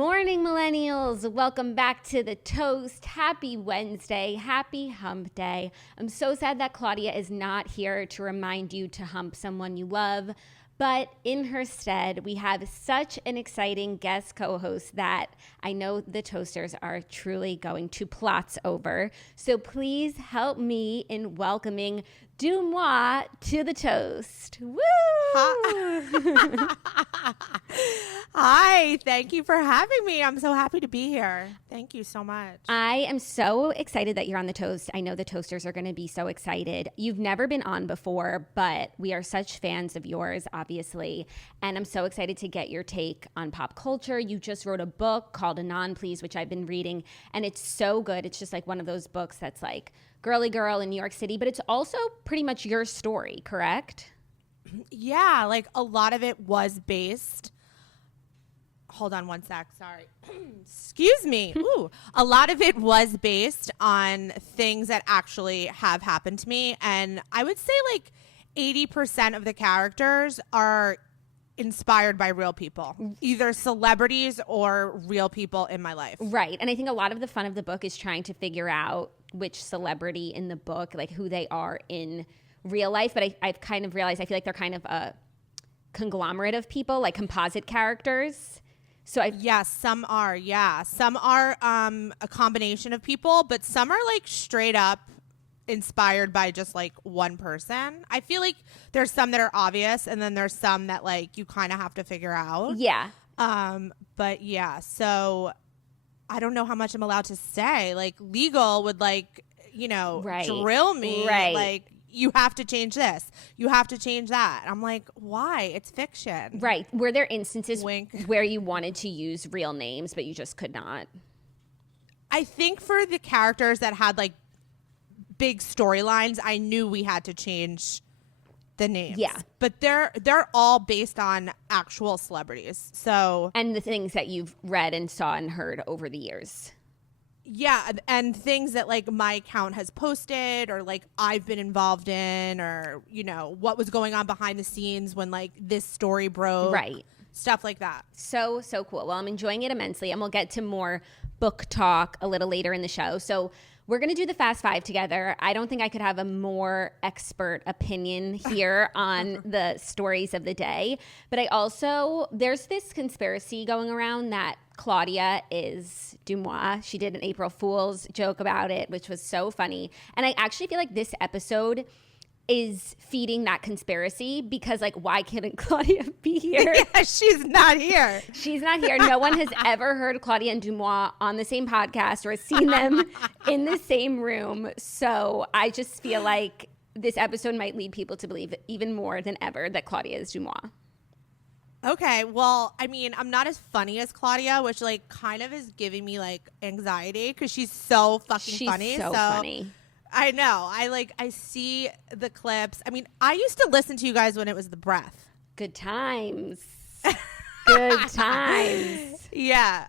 morning, millennials. Welcome back to The Toast. Happy Wednesday. Happy hump day. I'm so sad that Claudia is not here to remind you to hump someone you love. But in her stead, we have such an exciting guest co-host that I know the Toasters are truly going to plots over. So please help me in welcoming DeuxMoi to the Toast. Woo! Hi, thank you for having me. I'm so happy to be here. Thank you so much. I am so excited that you're on the Toast. I know the Toasters are going to be so excited. You've never been on before, but we are such fans of yours, obviously. And I'm so excited to get your take on pop culture. You just wrote a book called Anon, Please, which I've been reading. And it's so good. It's just like one of those books that's like girly girl in New York City, but it's also pretty much your story, correct? Yeah, like a lot of it was based. Hold on one sec. Sorry. Excuse me. Ooh. A lot of it was based on things that actually have happened to me. And I would say like 80% of the characters are inspired by real people, either celebrities or real people in my life. Right. And I think a lot of the fun of the book is trying to figure out which celebrity in the book, like who they are in real life. But I've kind of realized I feel like they're kind of a conglomerate of people, like composite characters. So some are. Yeah. Some are a combination of people, but some are like straight up inspired by just like one person. I feel like there's some that are obvious and then there's some that like you kind of have to figure out. Yeah. But yeah, so I don't know how much I'm allowed to say. Like legal would like, drill me. Right. Like you have to change this. You have to change that. I'm like, why? It's fiction. Right. Were there instances Wink. where you wanted to use real names, but you just could not? I think for the characters that had like big storylines, I knew we had to change the names. Yeah. But they're all based on actual celebrities. So and the things that you've read and saw and heard over the years. Yeah, and things that like my account has posted or like I've been involved in or, what was going on behind the scenes when like this story broke. Right. Stuff like that. So cool. Well, I'm enjoying it immensely, and we'll get to more book talk a little later in the show. So we're going to do the Fast Five together. I don't think I could have a more expert opinion here on the stories of the day. But there's this conspiracy going around that Claudia is DeuxMoi. She did an April Fool's joke about it, which was so funny. And I actually feel like this episode is feeding that conspiracy because, like, why couldn't Claudia be here? Yeah, she's not here. She's not here. No one has ever heard Claudia and DeuxMoi on the same podcast or seen them in the same room. So I just feel like this episode might lead people to believe even more than ever that Claudia is DeuxMoi. Okay, well, I mean, I'm not as funny as Claudia, which like kind of is giving me like anxiety because she's so fucking funny. She's so funny. I know. I see the clips. I mean, I used to listen to you guys when it was The Breath. Good times. Good times. Yeah.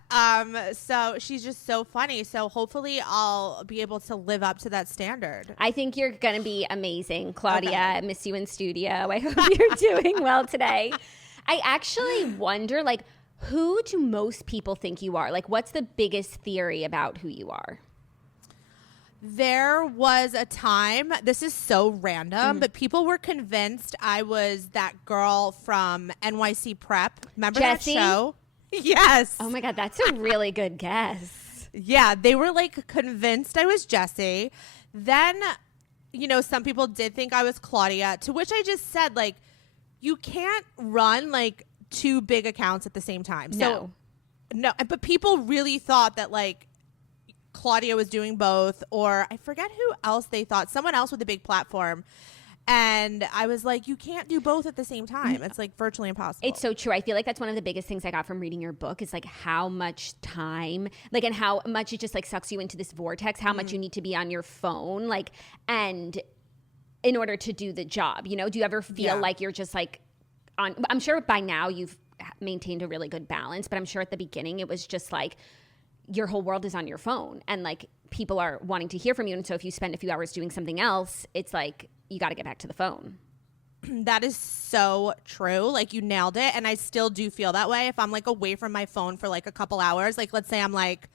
So she's just so funny. So hopefully I'll be able to live up to that standard. I think you're going to be amazing, Claudia. Okay. I miss you in studio. I hope you're doing well today. I actually wonder, like, who do most people think you are? Like, what's the biggest theory about who you are? There was a time, this is so random, but people were convinced I was that girl from NYC Prep. Remember Jessie? That show? Yes. Oh my God, that's a really good guess. Yeah, they were like convinced I was Jessie. Then, some people did think I was Claudia, to which I just said, like, you can't run like two big accounts at the same time. No, but people really thought that like Claudia was doing both, or I forget who else they thought, someone else with a big platform. And I was like, you can't do both at the same time. It's like virtually impossible. It's so true. I feel like that's one of the biggest things I got from reading your book is like how much time, like, and how much it just like sucks you into this vortex, how much you need to be on your phone, like, and in order to do the job, do you ever feel like you're just like on, I'm sure by now you've maintained a really good balance, but I'm sure at the beginning it was just like your whole world is on your phone and like people are wanting to hear from you. And so if you spend a few hours doing something else, it's like, you got to get back to the phone. That is so true. Like, you nailed it. And I still do feel that way if I'm like away from my phone for like a couple hours. Like, let's say I'm like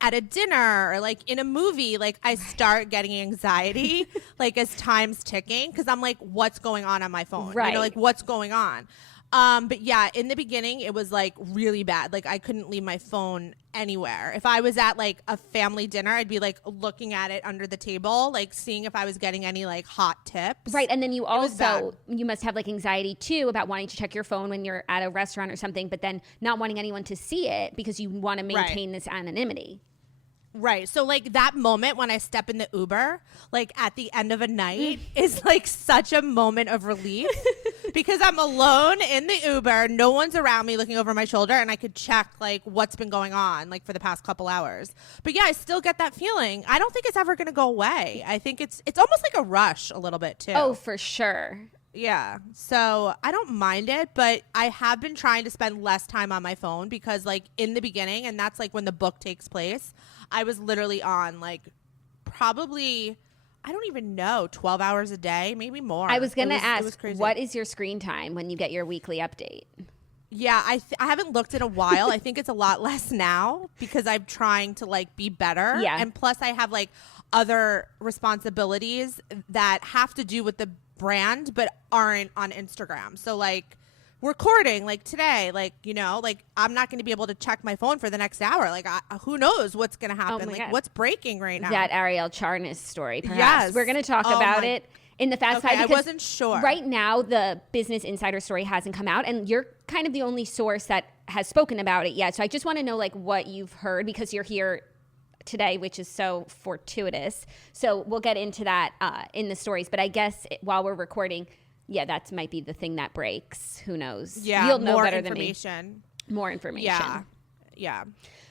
at a dinner or like in a movie, like I start getting anxiety like as time's ticking, because I'm like, what's going on my phone? Right. You know, like what's going on? But yeah, in the beginning it was like really bad. Like I couldn't leave my phone anywhere. If I was at like a family dinner, I'd be like looking at it under the table, like seeing if I was getting any like hot tips. Right. And then you also, you must have like anxiety too about wanting to check your phone when you're at a restaurant or something, but then not wanting anyone to see it because you want to maintain this anonymity. Right. So like that moment when I step in the Uber, like at the end of a night is like such a moment of relief because I'm alone in the Uber. No one's around me looking over my shoulder, and I could check like what's been going on like for the past couple hours. But yeah, I still get that feeling. I don't think it's ever going to go away. I think it's almost like a rush a little bit too. Oh, for sure. Yeah. So I don't mind it, but I have been trying to spend less time on my phone because like in the beginning, and that's like when the book takes place, I was literally on like probably, I don't even know, 12 hours a day, maybe more. I was going to ask, crazy. What is your screen time when you get your weekly update? Yeah, I haven't looked in a while. I think it's a lot less now because I'm trying to like be better. Yeah. And plus I have like other responsibilities that have to do with the brand but aren't on Instagram. So like recording like today, like, you know, like I'm not going to be able to check my phone for the next hour. Like who knows what's going to happen? Like God. What's breaking right now? That Arielle Charnas story, perhaps. Yes. We're going to talk about it in the Fast Five. I wasn't sure. Right now, the Business Insider story hasn't come out, and you're kind of the only source that has spoken about it yet. So I just want to know like what you've heard because you're here today, which is so fortuitous. So we'll get into that in the stories. But I guess while we're recording, yeah, that might be the thing that breaks. Who knows? Yeah, you'll know better than me. More information. Yeah.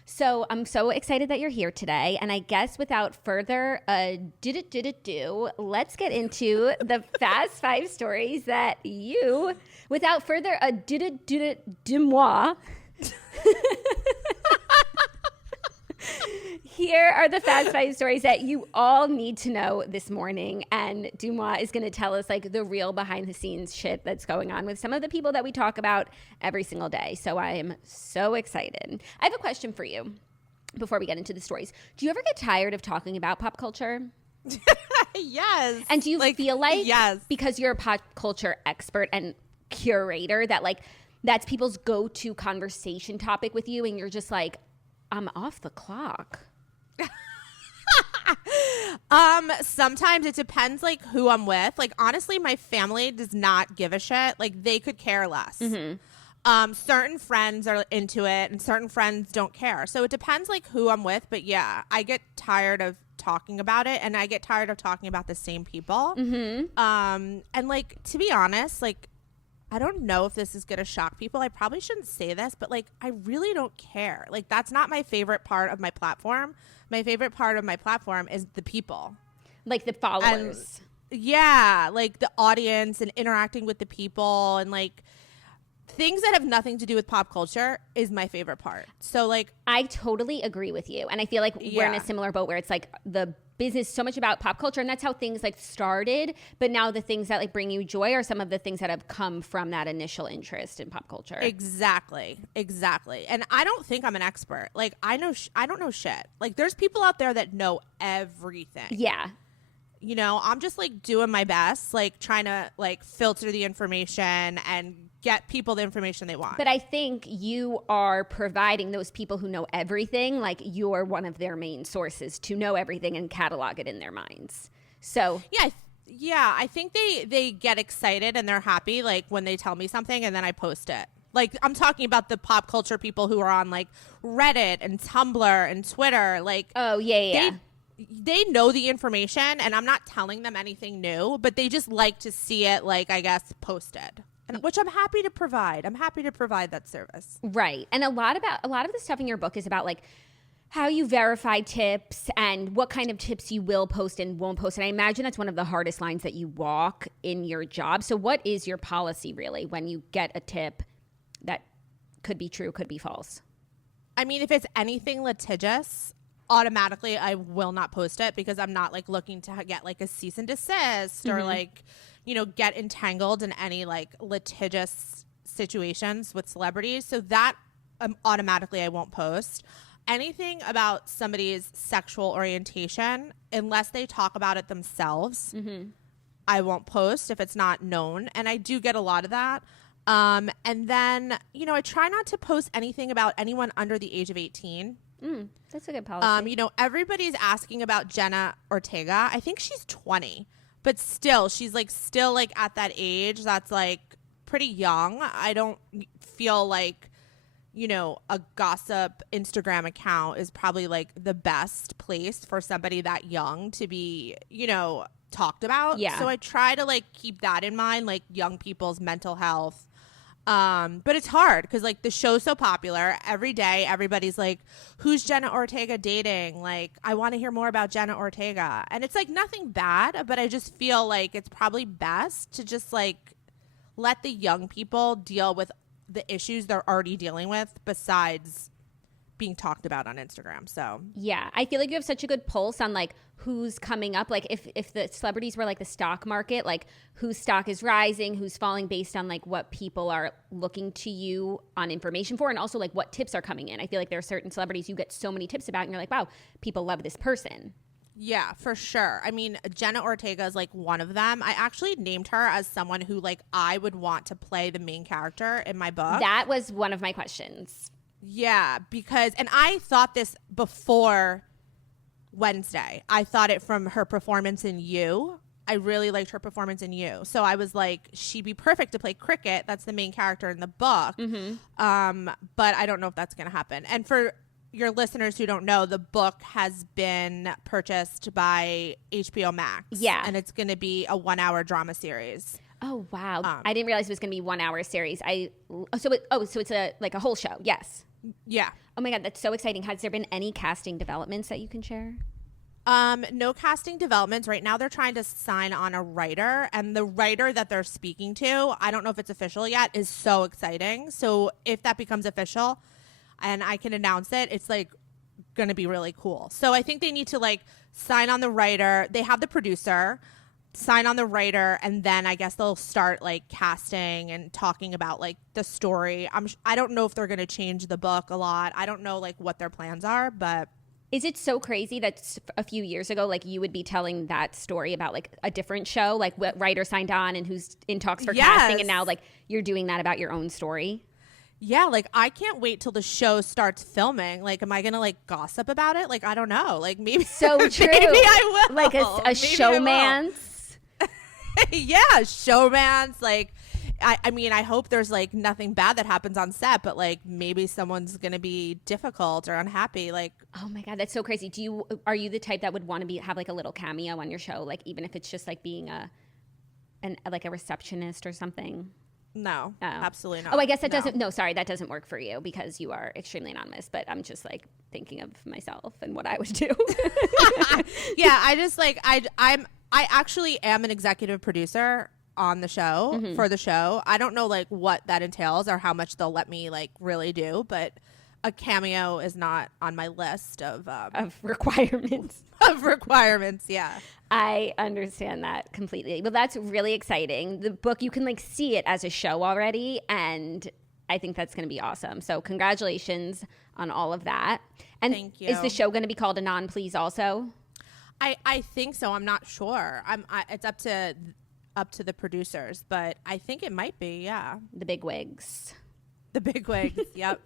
So I'm so excited that you're here today. And I guess without further ado, let's get into the Fast Five stories that you, without further ado, here are the Fast Five stories that you all need to know this morning. And DeuxMoi is going to tell us like the real behind the scenes shit that's going on with some of the people that we talk about every single day. So I am so excited. I have a question for you before we get into the stories. Do you ever get tired of talking about pop culture? Yes. And do you feel like, yes, because you're a pop culture expert and curator, that like that's people's go-to conversation topic with you and you're just like, I'm off the clock? Sometimes it depends like who I'm with. Like honestly, my family does not give a shit. Like they could care less. Mm-hmm. Certain friends are into it and certain friends don't care. So it depends like who I'm with. But yeah, I get tired of talking about it and I get tired of talking about the same people. Mm-hmm. And like, to be honest, like, I don't know if this is going to shock people. I probably shouldn't say this, but like, I really don't care. Like, that's not my favorite part of my platform. My favorite part of my platform is the people. Like the followers. Yeah. Like the audience and interacting with the people and like things that have nothing to do with pop culture is my favorite part. So like, I totally agree with you. And I feel like we're in a similar boat where it's like the business so much about pop culture and that's how things like started, but now the things that like bring you joy are some of the things that have come from that initial interest in pop culture. Exactly. And I don't think I'm an expert. Like I don't know shit. Like there's people out there that know everything. Yeah. You know, I'm just like doing my best, like trying to like filter the information and get people the information they want. But I think you are providing those people who know everything, like you're one of their main sources to know everything and catalog it in their minds. So yeah, I think they get excited and they're happy like when they tell me something and then I post it. Like I'm talking about the pop culture people who are on like Reddit and Tumblr and Twitter. Like, oh yeah. They know the information and I'm not telling them anything new, but they just like to see it, like, I guess, posted. And, which I'm happy to provide. I'm happy to provide that service. Right. And a lot of the stuff in your book is about like how you verify tips and what kind of tips you will post and won't post. And I imagine that's one of the hardest lines that you walk in your job. So what is your policy really when you get a tip that could be true, could be false? I mean, if it's anything litigious, automatically I will not post it because I'm not like looking to get like a cease and desist or like, you know, get entangled in any like litigious situations with celebrities. So that automatically I won't post. Anything about somebody's sexual orientation, unless they talk about it themselves, I won't post if it's not known. And I do get a lot of that. And then, you know, I try not to post anything about anyone under the age of 18. That's a good policy. You know, everybody's asking about Jenna Ortega. I think she's 20, but still, she's like still like at that age that's like pretty young. I don't feel like, you know, a gossip Instagram account is probably like the best place for somebody that young to be, you know, talked about. Yeah. So I try to like keep that in mind, like young people's mental health. But it's hard because like the show's so popular. Every day everybody's like, who's Jenna Ortega dating? Like, I want to hear more about Jenna Ortega. And it's like nothing bad, but I just feel like it's probably best to just like let the young people deal with the issues they're already dealing with besides being talked about on Instagram. So yeah, I feel like you have such a good pulse on like who's coming up. Like if the celebrities were like the stock market, like whose stock is rising, who's falling based on like what people are looking to you on information for, and also like what tips are coming in. I feel like there are certain celebrities you get so many tips about and you're like, wow, people love this person. yeah, for sure. I mean, Jenna Ortega is like one of them. I actually named her as someone who like I would want to play the main character in my book. That was one of my questions. Yeah, because, and I thought this before Wednesday. I thought it from her performance in You. I really liked her performance in You. So I was like, she'd be perfect to play Cricket. That's the main character in the book. But I don't know if that's going to happen. And for your listeners who don't know, the book has been purchased by HBO Max. Yeah. And it's going to be a 1-hour drama series. Oh, wow. I didn't realize it was going to be 1 hour series. So it's like a whole show. Yes. Yeah. Oh my God, that's so exciting. Has there been any casting developments that you can share? No casting developments. Right now they're trying to sign on a writer, and the writer that they're speaking to, I don't know if it's official yet, is so exciting. So if that becomes official and I can announce it, it's like going to be really cool. So I think they need to like sign on the writer. They have the producer, sign on the writer, and then I guess they'll start like casting and talking about like the story. I don't know if they're going to change the book a lot. I don't know like what their plans are, but is it so crazy that a few years ago, like you would be telling that story about like a different show, like what writer signed on and who's in talks for casting, and now like you're doing that about your own story? Yeah, like I can't wait till the show starts filming. Like, am I gonna like gossip about it? Like, I don't know. Like maybe so true. Maybe I will. Like a showmance. Yeah, showmance. Like, I mean, I hope there's like nothing bad that happens on set, but like maybe someone's gonna be difficult or unhappy. Like, oh my God, that's so crazy. Are you the type that would want to have like a little cameo on your show, like even if it's just like being like a receptionist or something? No, absolutely not. Oh, I guess that doesn't. No, sorry, that doesn't work for you because you are extremely anonymous. But I'm just like thinking of myself and what I would do. Yeah, I just like I actually am an executive producer on the show for the show. I don't know like what that entails or how much they'll let me like really do, but a cameo is not on my list of requirements. Of requirements, yeah. I understand that completely. Well, that's really exciting. The book, you can like see it as a show already, and I think that's going to be awesome. So congratulations on all of that. And thank you. Is the show going to be called Anon, Please also? I think so. I'm not sure. It's up to the producers, but I think it might be, yeah. The bigwigs. The bigwigs, yep.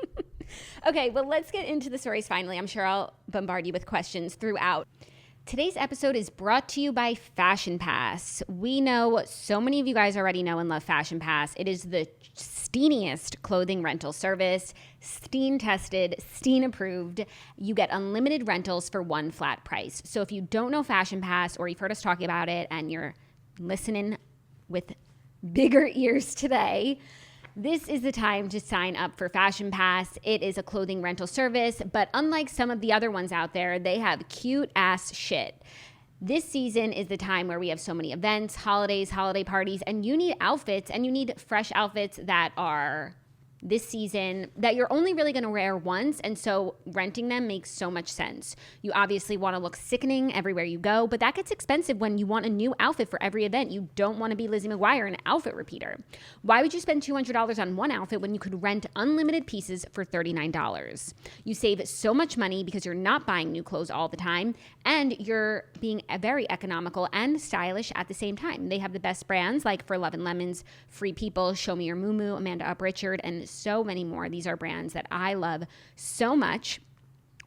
Okay, well, let's get into the stories finally. I'm sure I'll bombard you with questions throughout. Today's episode is brought to you by Fashion Pass. We know so many of you guys already know and love Fashion Pass. It is the steeniest clothing rental service, Steen tested, Steen approved. You get unlimited rentals for one flat price. So if you don't know Fashion Pass or you've heard us talking about it and you're listening with bigger ears today, this is the time to sign up for Fashion Pass. It is a clothing rental service, but unlike some of the other ones out there, they have cute ass shit. This season is the time where we have so many events, holidays, holiday parties, and you need outfits, and you need fresh outfits that are this season that you're only really going to wear once, and so renting them makes so much sense. You obviously want to look sickening everywhere you go, but that gets expensive when you want a new outfit for every event. You don't want to be Lizzie McGuire, an outfit repeater. Why would you spend $200 on one outfit when you could rent unlimited pieces for $39? You save so much money because you're not buying new clothes all the time, and you're being very economical and stylish at the same time. They have the best brands like For Love and Lemons, Free People, Show Me Your Muumuu, Amanda Uprichard, and so many more. These are brands that I love so much.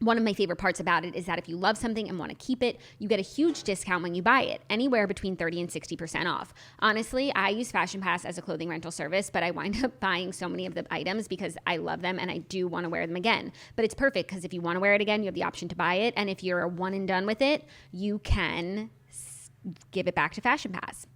One of my favorite parts about it is that if you love something and want to keep it, you get a huge discount when you buy it, anywhere between 30 and 60% off. Honestly, I use Fashion Pass as a clothing rental service, but I wind up buying so many of the items because I love them and I do want to wear them again. But it's perfect because if you want to wear it again, you have the option to buy it. And if you're a one and done with it, you can give it back to Fashion Pass.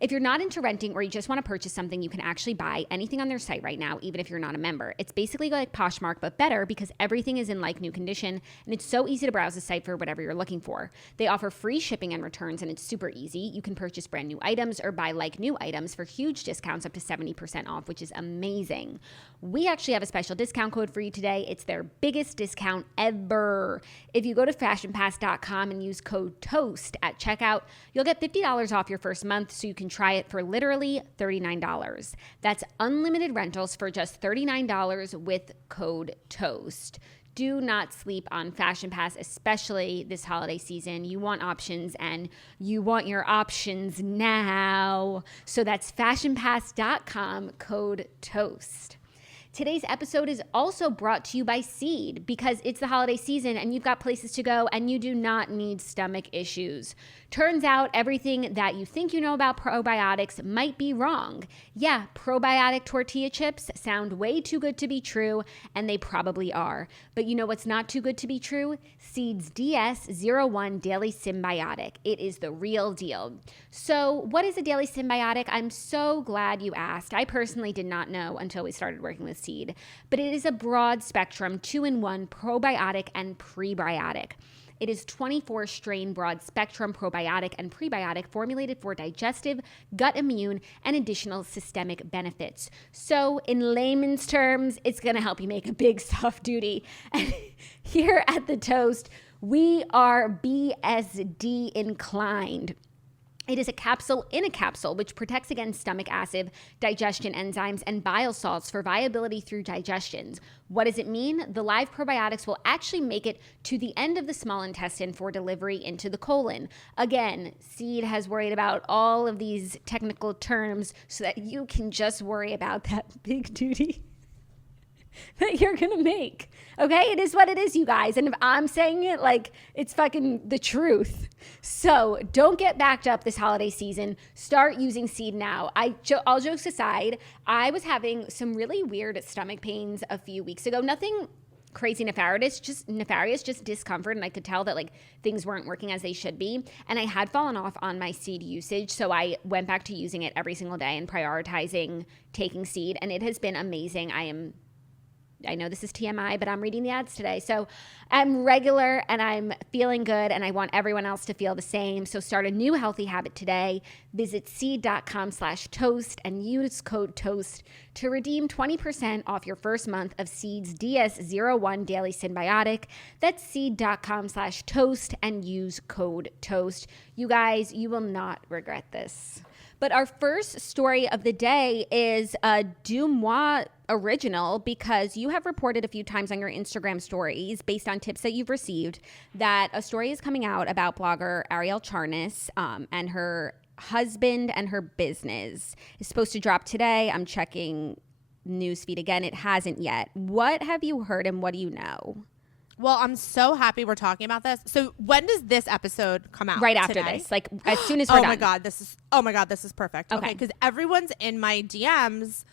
If you're not into renting or you just want to purchase something, you can actually buy anything on their site right now, even if you're not a member. It's basically like Poshmark, but better because everything is in like new condition, and it's so easy to browse the site for whatever you're looking for. They offer free shipping and returns, and it's super easy. You can purchase brand new items or buy like new items for huge discounts up to 70% off, which is amazing. We actually have a special discount code for you today. It's their biggest discount ever. If you go to fashionpass.com and use code TOAST at checkout, you'll get $50 off your first month, so you can try it for literally $39. That's unlimited rentals for just $39 with code TOAST. Do not sleep on Fashion Pass, especially this holiday season. You want options, and you want your options now. So that's fashionpass.com, code TOAST. Today's episode is also brought to you by Seed, because it's the holiday season and you've got places to go and you do not need stomach issues. Turns out everything that you think you know about probiotics might be wrong. Yeah, probiotic tortilla chips sound way too good to be true, and they probably are. But you know what's not too good to be true? Seed's DS-01 Daily Symbiotic. It is the real deal. So what is a daily symbiotic? I'm so glad you asked. I personally did not know until we started working with Seed, but it is a broad spectrum 2-in-1 probiotic and prebiotic. It is 24 strain broad spectrum probiotic and prebiotic formulated for digestive, gut immune, and additional systemic benefits. So in layman's terms, it's going to help you make a big soft duty. And here at The Toast, we are BSD inclined. It is a capsule in a capsule, which protects against stomach acid, digestion enzymes, and bile salts for viability through digestions. What does it mean? The live probiotics will actually make it to the end of the small intestine for delivery into the colon. Again, Seed has worried about all of these technical terms so that you can just worry about that big duty that you're gonna make. Okay, it is what it is, you guys. And if I'm saying it, like, it's fucking the truth. So don't get backed up this holiday season. Start using Seed now. All jokes aside, I was having some really weird stomach pains a few weeks ago. Nothing crazy nefarious, just discomfort. And I could tell that like things weren't working as they should be. And I had fallen off on my Seed usage. So I went back to using it every single day and prioritizing taking Seed. And it has been amazing. I know this is TMI, but I'm reading the ads today. So I'm regular and I'm feeling good, and I want everyone else to feel the same. So start a new healthy habit today. Visit seed.com/toast and use code TOAST to redeem 20% off your first month of Seed's DS-01 Daily Symbiotic. That's seed.com/toast and use code TOAST. You guys, you will not regret this. But our first story of the day is a DeuxMoi original, because you have reported a few times on your Instagram stories, based on tips that you've received, that a story is coming out about blogger Arielle Charnas and her husband and her business. It's supposed to drop today. I'm checking newsfeed again. It hasn't yet. What have you heard and what do you know? Well, I'm so happy we're talking about this. So when does this episode come out? Right after today? this, like as soon as we're done. Oh my God, this is perfect. Okay. Because everyone's in my DMs,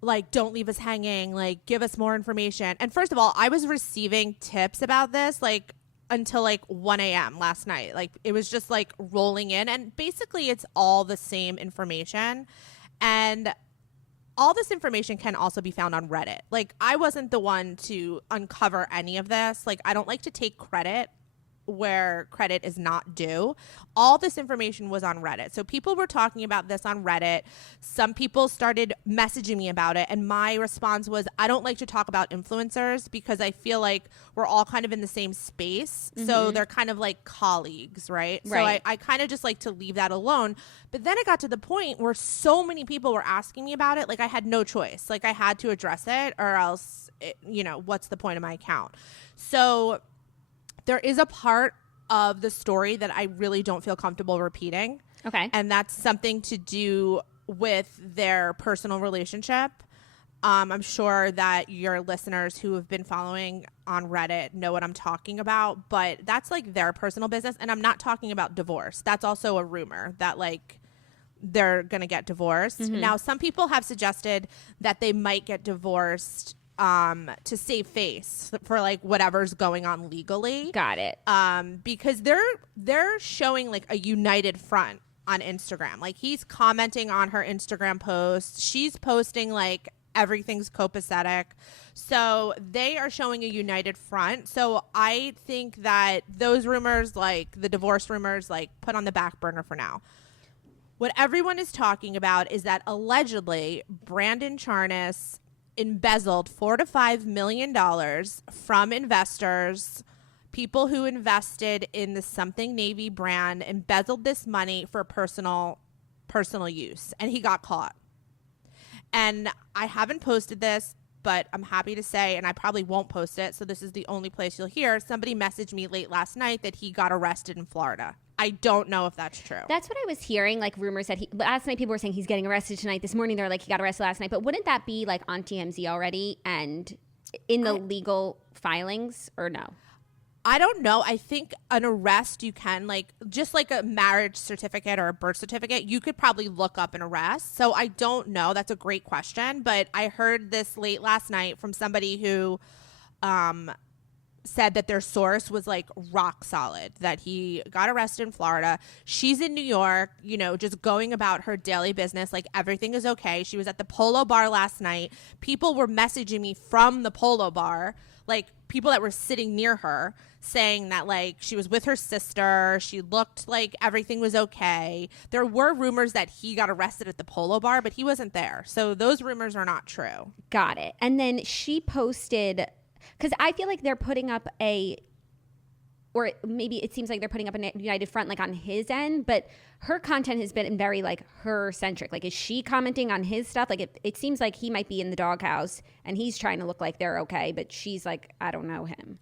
like, don't leave us hanging, like, give us more information. And first of all, I was receiving tips about this, like, until like 1 a.m. last night. Like, it was just like rolling in, and basically it's all the same information. And all this information can also be found on Reddit. Like, I wasn't the one to uncover any of this. Like, I don't like to take credit where credit is not due. All this information was on Reddit. So people were talking about this on Reddit. Some people started messaging me about it. And my response was, I don't like to talk about influencers because I feel like we're all kind of in the same space. So they're kind of like colleagues, right? So I kind of just like to leave that alone. But then it got to the point where so many people were asking me about it. Like I had no choice. Like I had to address it or else, what's the point of my account? So there is a part of the story that I really don't feel comfortable repeating. Okay. And that's something to do with their personal relationship. I'm sure that your listeners who have been following on Reddit know what I'm talking about, but that's like their personal business. And I'm not talking about divorce. That's also a rumor that like they're going to get divorced. Now, some people have suggested that they might get divorced to save face for like whatever's going on legally. Got it. Because they're showing like a united front on Instagram. Like he's commenting on her Instagram post. She's posting like everything's copacetic. So they are showing a united front. So I think that those rumors, like the divorce rumors, like put on the back burner for now. What everyone is talking about is that allegedly Brandon Charnas embezzled $4 to $5 million from investors, people who invested in the Something Navy brand, embezzled this money for personal use, and he got caught. And I haven't posted this, but I'm happy to say, and I probably won't post it, so this is the only place you'll hear, somebody messaged me late last night that he got arrested in Florida. I don't know if that's true. That's what I was hearing, like rumors that last night people were saying he's getting arrested tonight. This morning they're like he got arrested last night. But wouldn't that be like on TMZ already and in the legal filings or no? I don't know. I think an arrest you can like just like a marriage certificate or a birth certificate, you could probably look up an arrest. So I don't know. That's a great question. But I heard this late last night from somebody who said that their source was like rock solid, that he got arrested in Florida. She's in New York, just going about her daily business. Like everything is okay. She was at the Polo Bar last night. People were messaging me from the Polo Bar, like people that were sitting near her, saying that like she was with her sister. She looked like everything was okay. There were rumors that he got arrested at the Polo Bar, but he wasn't there. So those rumors are not true. Got it. And then she posted, because I feel like they're putting up or maybe it seems like they're putting up a united front like on his end, but her content has been very like her centric. Like, is she commenting on his stuff? Like it seems like he might be in the doghouse and he's trying to look like they're okay, but she's like, I don't know him.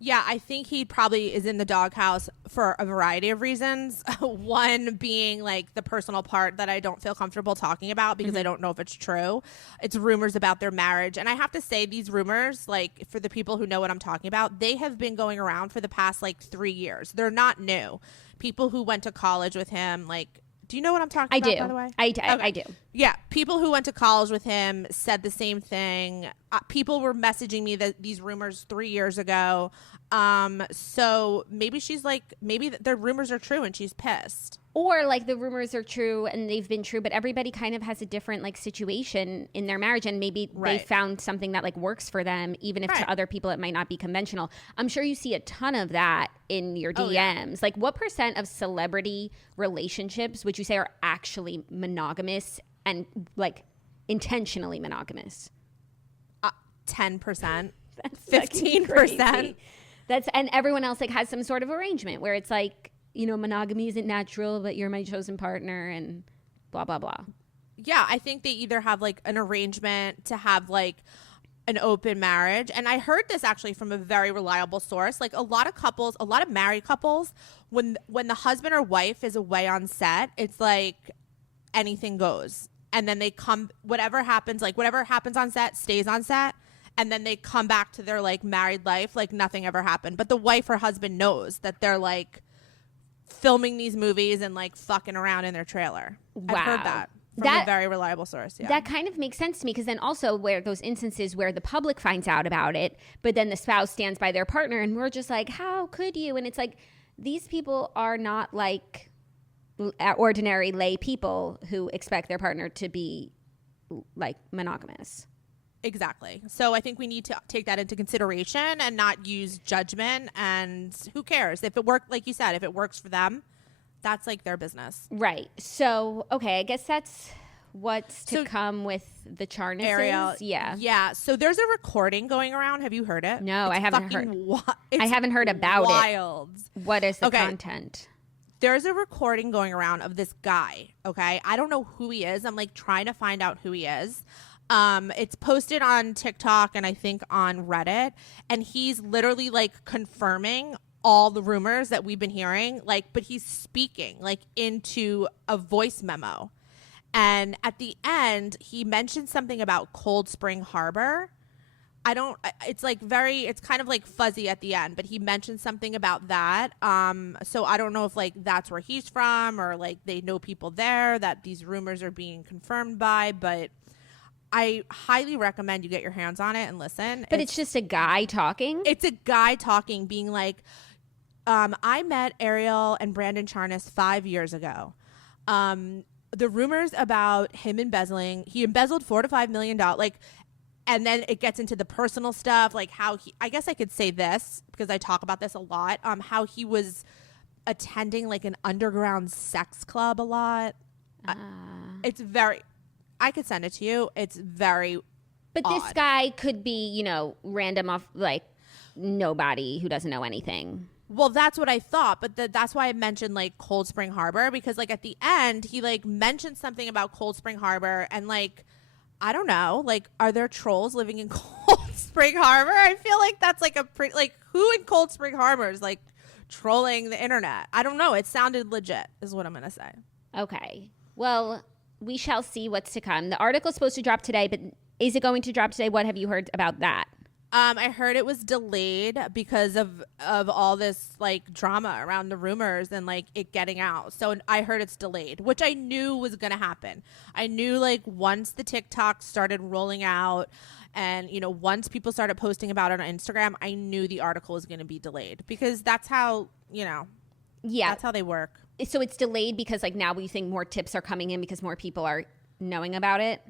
Yeah, I think he probably is in the doghouse for a variety of reasons. One being like the personal part that I don't feel comfortable talking about because I don't know if it's true. It's rumors about their marriage. And I have to say these rumors, like for the people who know what I'm talking about, they have been going around for the past like 3 years. They're not new. People who went to college with him, like, do you know what I'm talking about, by the way? I do. Yeah. People who went to college with him said the same thing. People were messaging me these rumors 3 years ago. So maybe she's like, maybe the rumors are true and she's pissed. Or like the rumors are true and they've been true, but everybody kind of has a different like situation in their marriage, and maybe they found something that like works for them, even if to other people it might not be conventional. I'm sure you see a ton of that in your DMs. Yeah. Like what % of celebrity relationships would you say are actually monogamous and like intentionally monogamous? 10%. 15%. And everyone else like has some sort of arrangement where it's like, monogamy isn't natural, but you're my chosen partner and blah, blah, blah. Yeah, I think they either have like an arrangement to have like an open marriage. And I heard this actually from a very reliable source. Like a lot of married couples, when the husband or wife is away on set, it's like anything goes. And then they come, whatever happens on set stays on set. And then they come back to their like married life like nothing ever happened. But the wife or husband knows that they're like filming these movies and like fucking around in their trailer. Wow. I've heard that from a very reliable source. Yeah. That kind of makes sense to me, because then also where those instances where the public finds out about it, but then the spouse stands by their partner and we're just like, how could you? And it's like, these people are not like ordinary lay people who expect their partner to be like monogamous. Exactly. So I think we need to take that into consideration and not use judgment. And who cares if it worked? Like you said, if it works for them, that's like their business. Right. So, okay, I guess that's what's to come with the Charnas. Arielle. Yeah. Yeah. So there's a recording going around. Have you heard it? No, I haven't heard. I haven't heard about wild. it. What is the content? There's a recording going around of this guy. Okay. I don't know who he is. I'm like trying to find out who he is. It's posted on TikTok and I think on Reddit, and he's literally like confirming all the rumors that we've been hearing, like, but he's speaking like into a voice memo. And at the end, he mentioned something about Cold Spring Harbor. It's kind of like fuzzy at the end, but he mentioned something about that. So I don't know if like that's where he's from or like they know people there that these rumors are being confirmed by, but I highly recommend you get your hands on it and listen. But it's just a guy talking? It's a guy talking, being like, I met Arielle and Brandon Charnas 5 years ago. The rumors about him embezzling, he embezzled $4 to $5 million, like, and then it gets into the personal stuff, like how I guess I could say this because I talk about this a lot, how he was attending like an underground sex club a lot. It's very... I could send it to you. It's very But odd. This guy could be, random off, like, nobody who doesn't know anything. Well, that's what I thought. But that's why I mentioned, like, Cold Spring Harbor. Because, like, at the end, he, like, mentioned something about Cold Spring Harbor. And, like, I don't know. Like, are there trolls living in Cold Spring Harbor? I feel like that's, like, who in Cold Spring Harbor is, like, trolling the internet? I don't know. It sounded legit is what I'm going to say. Okay. Well... we shall see what's to come. The article is supposed to drop today, but is it going to drop today? What have you heard about that? I heard it was delayed because of all this like drama around the rumors and like it getting out. So I heard it's delayed, which I knew was going to happen. I knew like once the TikTok started rolling out and, once people started posting about it on Instagram, I knew the article was going to be delayed because that's how, yeah, that's how they work. So it's delayed because like now we think more tips are coming in because more people are knowing about it?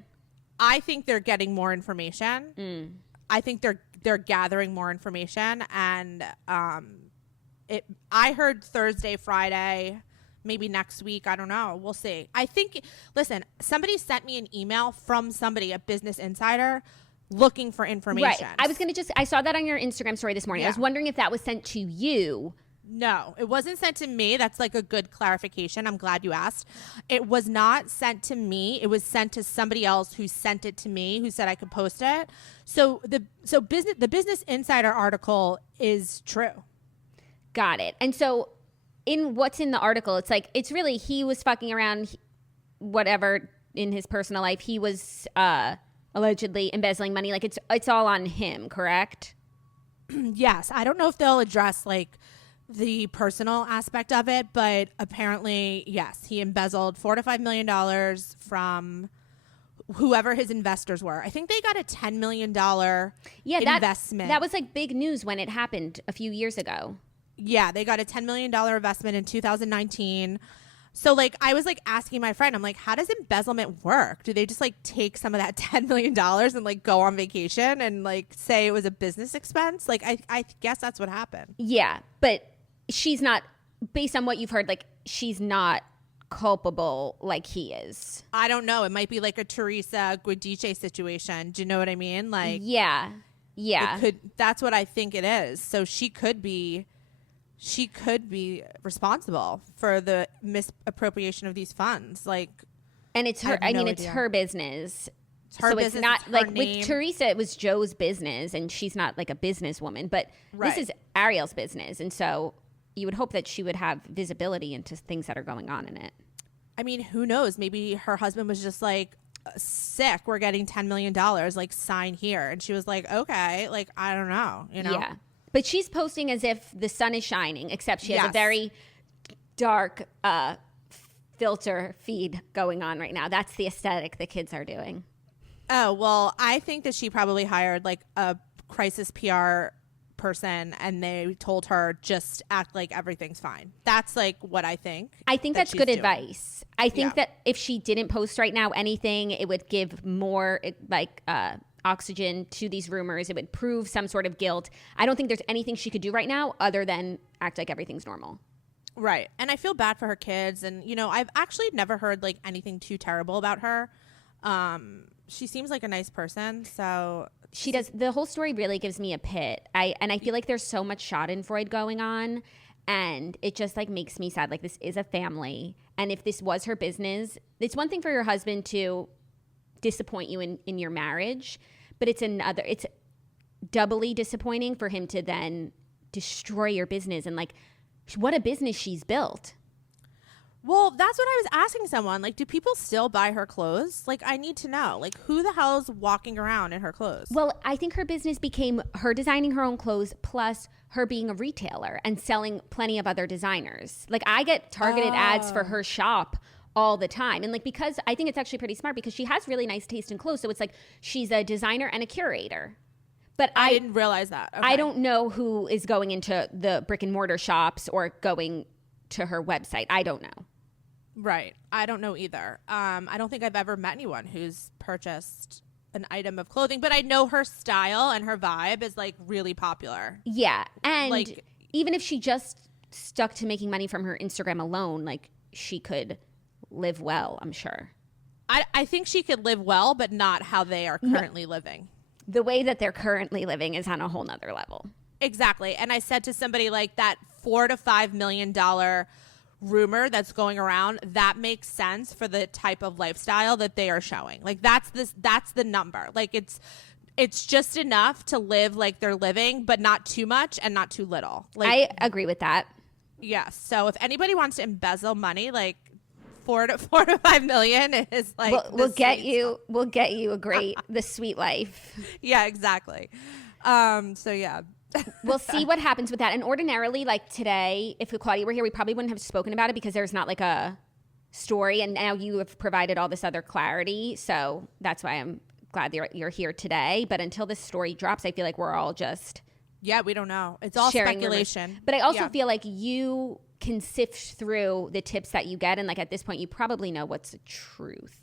I think they're getting more information. I think they're gathering more information, and I heard Thursday, Friday, maybe next week. I don't know. We'll see. I think, listen, somebody sent me an email from somebody at Business Insider looking for information. Right. I saw that on your Instagram story this morning. Yeah. I was wondering if that was sent to you. No, it wasn't sent to me. That's like a good clarification. I'm glad you asked. It was not sent to me. It was sent to somebody else who sent it to me, who said I could post it. So the Business Insider article is true. Got it. And so in what's in the article, it's like, it's really, he was fucking around, whatever, in his personal life. He was allegedly embezzling money. Like it's all on him, correct? Yes. I don't know if they'll address like the personal aspect of it, but apparently, yes, he embezzled $4 to $5 million from whoever his investors were. I think they got a $10 million investment. That was like big news when it happened a few years ago. Yeah, they got a $10 million investment in 2019. So like I was like asking my friend, I'm like, how does embezzlement work? Do they just like take some of that $10 million and like go on vacation and like say it was a business expense? Like I guess that's what happened. Yeah, but she's not, based on what you've heard, like she's not culpable like he is. I don't know. It might be like a Teresa Guidice situation. Do you know what I mean? Like yeah. That's what I think it is. So she could be responsible for the misappropriation of these funds. Like, and it's her. It's her business. It's her business. It's not it's like name. With Teresa, it was Joe's business, and she's not like a businesswoman. But This is Arielle's business, and so you would hope that she would have visibility into things that are going on in it. I mean, who knows? Maybe her husband was just like, sick, we're getting $10 million, like sign here. And she was like, okay, like, I don't know, Yeah. But she's posting as if the sun is shining, except she has a very dark filter feed going on right now. That's the aesthetic the kids are doing. Oh, well, I think that she probably hired like a crisis PR person and they told her just act like everything's fine. That's like what I think. I think that's good advice. I think that if she didn't post right now anything, it would give more like oxygen to these rumors. It would prove some sort of guilt. I don't think there's anything she could do right now other than act like everything's normal. Right. And I feel bad for her kids. And, you know, I've actually never heard like anything too terrible about her. She seems like a nice person. So she does. The whole story really gives me a pit. I feel like there's so much schadenfreude going on. And it just like makes me sad. Like, this is a family. And if this was her business, it's one thing for your husband to disappoint you in your marriage, but it's doubly disappointing for him to then destroy your business. And like, what a business she's built. Well, that's what I was asking someone. Like, do people still buy her clothes? Like, I need to know. Like, who the hell is walking around in her clothes? Well, I think her business became her designing her own clothes plus her being a retailer and selling plenty of other designers. Like, I get targeted ads for her shop all the time. And like, because I think it's actually pretty smart because she has really nice taste in clothes. So it's like she's a designer and a curator. But I didn't realize that. Okay. I don't know who is going into the brick and mortar shops or going to her website. I don't know. Right. I don't know either. I don't think I've ever met anyone who's purchased an item of clothing, but I know her style and her vibe is like really popular. Yeah. And like, even if she just stuck to making money from her Instagram alone, like she could live well, I'm sure. I think she could live well, but not how they are currently living. The way that they're currently living is on a whole nother level. Exactly. And I said to somebody like that $4 to $5 million rumor that's going around, that makes sense for the type of lifestyle that they are showing. Like that's the number. Like it's just enough to live like they're living, but not too much and not too little. Like, I agree with that. Yes. So if anybody wants to embezzle money, like $4 to $5 million is like we'll get you the sweet life. Yeah, exactly. So yeah. We'll see what happens with that. And ordinarily, like today, if Claudia were here, we probably wouldn't have spoken about it because there's not like a story. And now you have provided all this other clarity. So that's why I'm glad you're here today. But until this story drops, I feel like we're all just... Yeah, we don't know. It's all speculation. But I also feel like you can sift through the tips that you get. And like at this point, you probably know what's the truth.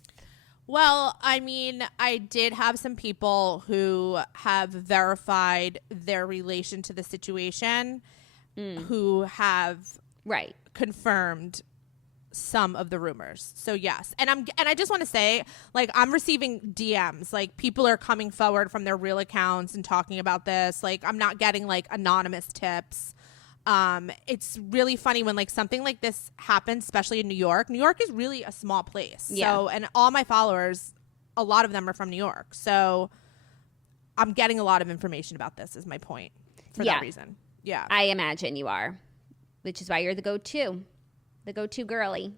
Well, I mean, I did have some people who have verified their relation to the situation who have confirmed some of the rumors. So yes. And I just want to say, like, I'm receiving DMs. Like, people are coming forward from their real accounts and talking about this. Like, I'm not getting like anonymous tips. It's really funny when like something like this happens, especially in New York. New York is really a small place. Yeah. So, and all my followers, a lot of them are from New York. So I'm getting a lot of information about this is my point for that reason. Yeah. I imagine you are, which is why you're the go-to girly.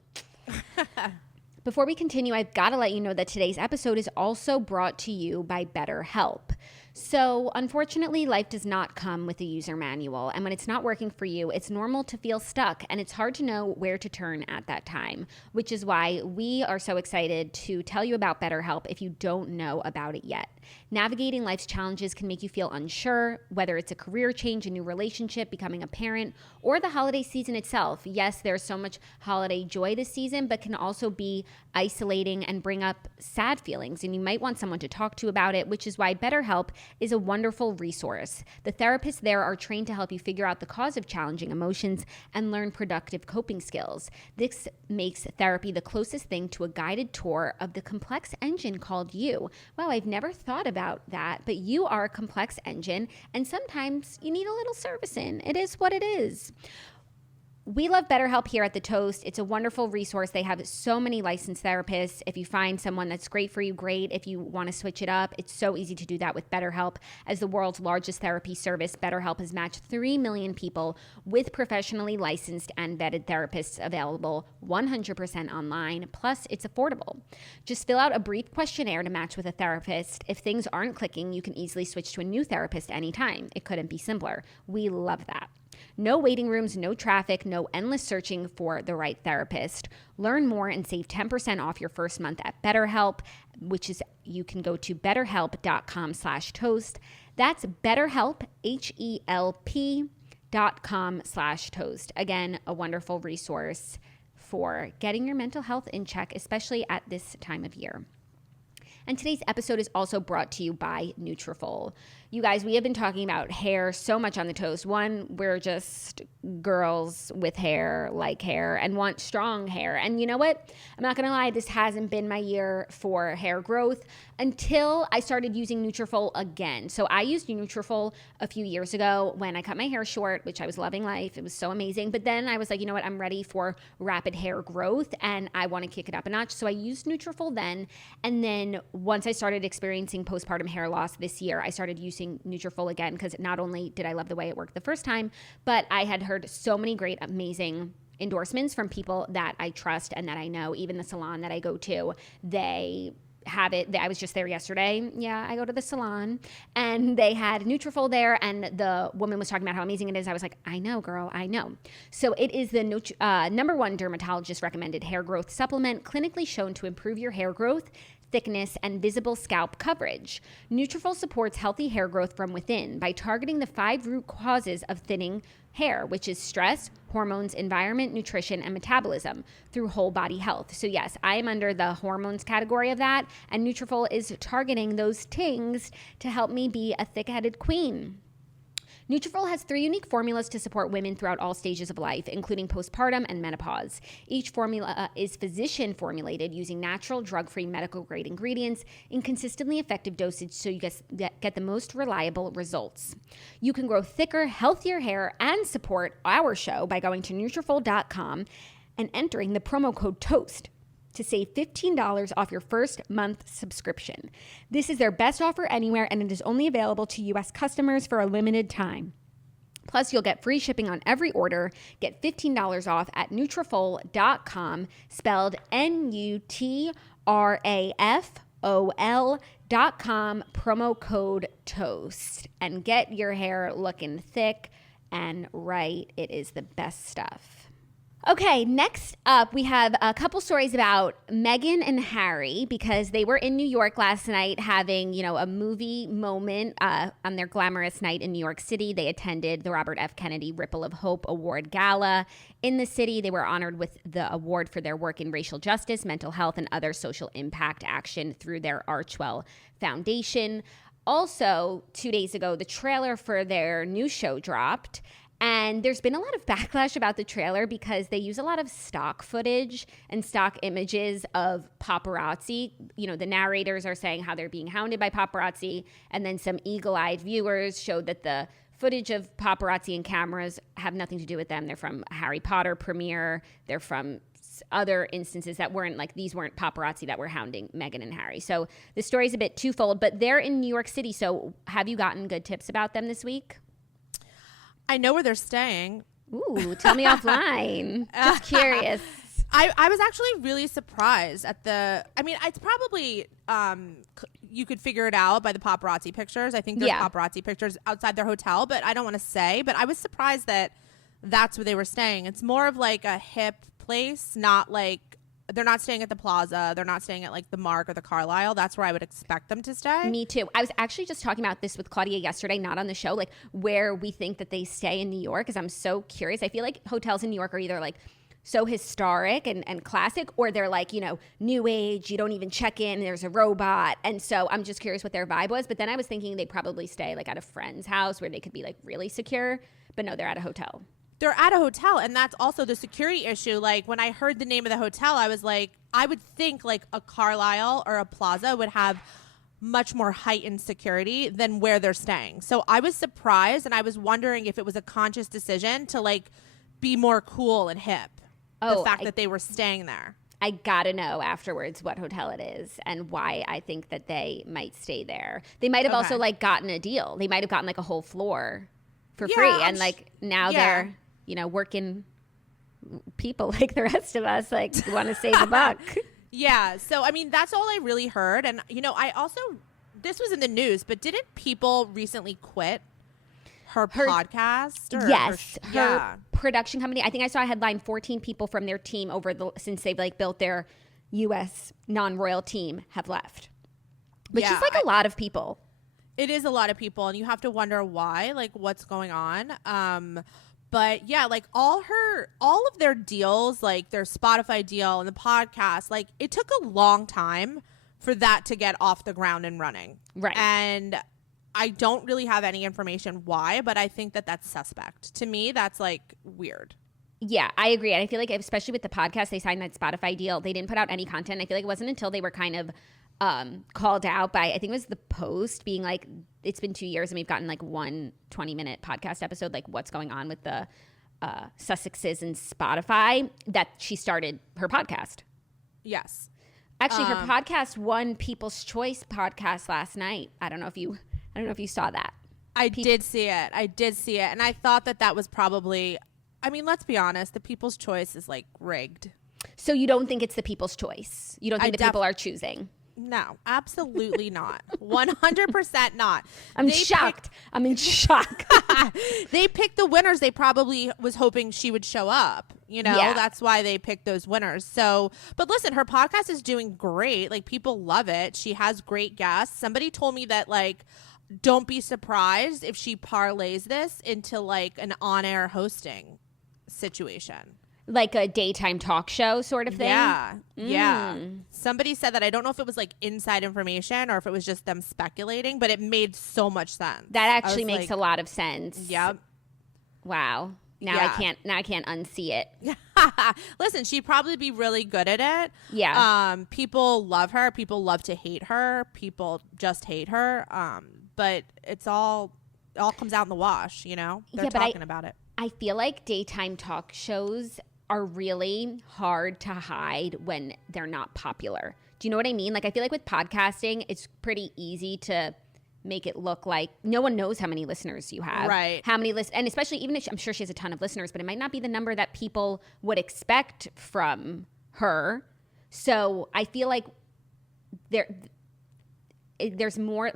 Before we continue, I've got to let you know that today's episode is also brought to you by BetterHelp. So unfortunately, life does not come with a user manual. And when it's not working for you, it's normal to feel stuck and it's hard to know where to turn at that time, which is why we are so excited to tell you about BetterHelp if you don't know about it yet. Navigating life's challenges can make you feel unsure, whether it's a career change, a new relationship, becoming a parent, or the holiday season itself. Yes, there's so much holiday joy this season, but can also be isolating and bring up sad feelings. And you might want someone to talk to about it, which is why BetterHelp is a wonderful resource. The therapists there are trained to help you figure out the cause of challenging emotions and learn productive coping skills. This makes therapy the closest thing to a guided tour of the complex engine called you. Wow, I've never thought about that, but you are a complex engine, and sometimes you need a little servicing. It is what it is. We love BetterHelp here at The Toast. It's a wonderful resource. They have so many licensed therapists. If you find someone that's great for you, great. If you want to switch it up, it's so easy to do that with BetterHelp. As the world's largest therapy service, BetterHelp has matched 3 million people with professionally licensed and vetted therapists available 100% online. Plus, it's affordable. Just fill out a brief questionnaire to match with a therapist. If things aren't clicking, you can easily switch to a new therapist anytime. It couldn't be simpler. We love that. No waiting rooms, no traffic, no endless searching for the right therapist. Learn more and save 10% off your first month at BetterHelp, which is you can go to betterhelp.com/toast. That's BetterHelp, HELP.com/toast. Again, a wonderful resource for getting your mental health in check, especially at this time of year. And today's episode is also brought to you by Nutrafol. You guys, we have been talking about hair so much on the toast. One, we're just girls with hair, like hair, and want strong hair. And you know what? I'm not going to lie, this hasn't been my year for hair growth until I started using Nutrafol again. So I used Nutrafol a few years ago when I cut my hair short, which I was loving life. It was so amazing. But then I was like, you know what? I'm ready for rapid hair growth and I want to kick it up a notch. So I used Nutrafol then. And then once I started experiencing postpartum hair loss this year, I started using Nutrafol again because not only did I love the way it worked the first time, but I had heard so many great, amazing endorsements from people that I trust and that I know. Even the salon that I go to, they have it. I was just there yesterday. Yeah, I go to the salon and they had Nutrafol there and the woman was talking about how amazing it is. I was like, I know, girl, I know. So it is the #1 dermatologist recommended hair growth supplement, clinically shown to improve your hair growth, thickness, and visible scalp coverage. Nutrafol supports healthy hair growth from within by targeting the 5 root causes of thinning hair, which is stress, hormones, environment, nutrition, and metabolism through whole body health. So yes, I am under the hormones category of that, and Nutrafol is targeting those things to help me be a thick-headed queen. Nutrafol has 3 unique formulas to support women throughout all stages of life, including postpartum and menopause. Each formula is physician formulated using natural, drug-free, medical-grade ingredients in consistently effective dosage so you get the most reliable results. You can grow thicker, healthier hair and support our show by going to Nutrafol.com and entering the promo code TOAST to save $15 off your first month subscription. This is their best offer anywhere, and it is only available to U.S. customers for a limited time. Plus, you'll get free shipping on every order. Get $15 off at Nutrafol.com, spelled Nutrafol.com, promo code TOAST, and get your hair looking thick and right. It is the best stuff. Okay, next up, we have a couple stories about Meghan and Harry because they were in New York last night having, a movie moment on their glamorous night in New York City. They attended the Robert F. Kennedy Ripple of Hope Award Gala in the city. They were honored with the award for their work in racial justice, mental health, and other social impact action through their Archwell Foundation. Also, 2 days ago, the trailer for their new show dropped. And there's been a lot of backlash about the trailer because they use a lot of stock footage and stock images of paparazzi. The narrators are saying how they're being hounded by paparazzi. And then some eagle-eyed viewers showed that the footage of paparazzi and cameras have nothing to do with them. They're from Harry Potter premiere. They're from other instances that these weren't paparazzi that were hounding Meghan and Harry. So the story's a bit twofold, but they're in New York City. So have you gotten good tips about them this week? I know where they're staying. Ooh, tell me offline. Just curious. I was actually really surprised at it's probably, you could figure it out by the paparazzi pictures. I think there's paparazzi pictures outside their hotel, but I don't want to say. But I was surprised that that's where they were staying. It's more of like a hip place, not like, they're not staying at the Plaza. They're not staying at like the Mark or the Carlisle. That's where I would expect them to stay. Me too. I was actually just talking about this with Claudia yesterday, not on the show, like where we think that they stay in New York, because I'm so curious. I feel like hotels in New York are either like so historic and classic, or they're like, new age, you don't even check in, there's a robot. And so I'm just curious what their vibe was. But then I was thinking they'd probably stay like at a friend's house where they could be like really secure. But no, they're at a hotel. They're at a hotel, and that's also the security issue. Like, when I heard the name of the hotel, I was like, I would think like a Carlisle or a Plaza would have much more heightened security than where they're staying. So I was surprised, and I was wondering if it was a conscious decision to like be more cool and hip. The fact that they were staying there. I gotta know afterwards what hotel it is and why I think that they might stay there. They might have also like gotten a deal. They might have gotten like a whole floor for free, and like now they're working people like the rest of us, like want to save a buck. Yeah. So, that's all I really heard. And, I also, this was in the news, but didn't people recently quit her podcast? Yes. Her production company. I think I saw a headline, 14 people from their team since they've like built their U.S. non-royal team have left. Which is like a lot of people. It is a lot of people. And you have to wonder why, like what's going on. But yeah, like all of their deals, like their Spotify deal and the podcast, like it took a long time for that to get off the ground and running. Right. And I don't really have any information why, but I think that that's suspect. To me, that's like weird. Yeah, I agree. And I feel like especially with the podcast, they signed that Spotify deal. They didn't put out any content. I feel like it wasn't until they were kind of called out by, I think it was the Post, being like, it's been 2 years and we've gotten like one 20-minute podcast episode, like what's going on with the Sussexes and Spotify, that she started her podcast. Yes. Actually, her podcast won People's Choice podcast last night. I don't know if you saw that. I did see it. And I thought that was probably, I mean, let's be honest, the People's Choice is like rigged. So you don't think it's the people's choice? You don't think the people are choosing? No, absolutely not. 100% not. I'm shocked. I'm in shock. They picked the winners. They probably was hoping she would show up. You know, that's why they picked those winners. So, but listen, her podcast is doing great. Like, people love it. She has great guests. Somebody told me that, like, don't be surprised if she parlays this into like an on-air hosting situation. Like a daytime talk show sort of thing? Yeah. Somebody said that. I don't know if it was like inside information or if it was just them speculating, but it made so much sense. That actually makes a lot of sense. Yep. Wow. Now I can't unsee it. Listen, she'd probably be really good at it. Yeah. People love her. People love to hate her. People just hate her. But it's all comes out in the wash, you know? They're talking about it. I feel like daytime talk shows are really hard to hide when they're not popular. Do you know what I mean? Like, I feel like with podcasting, it's pretty easy to make it look like no one knows how many listeners you have. Right. How many and especially even if I'm sure she has a ton of listeners, but it might not be the number that people would expect from her. So I feel like there's more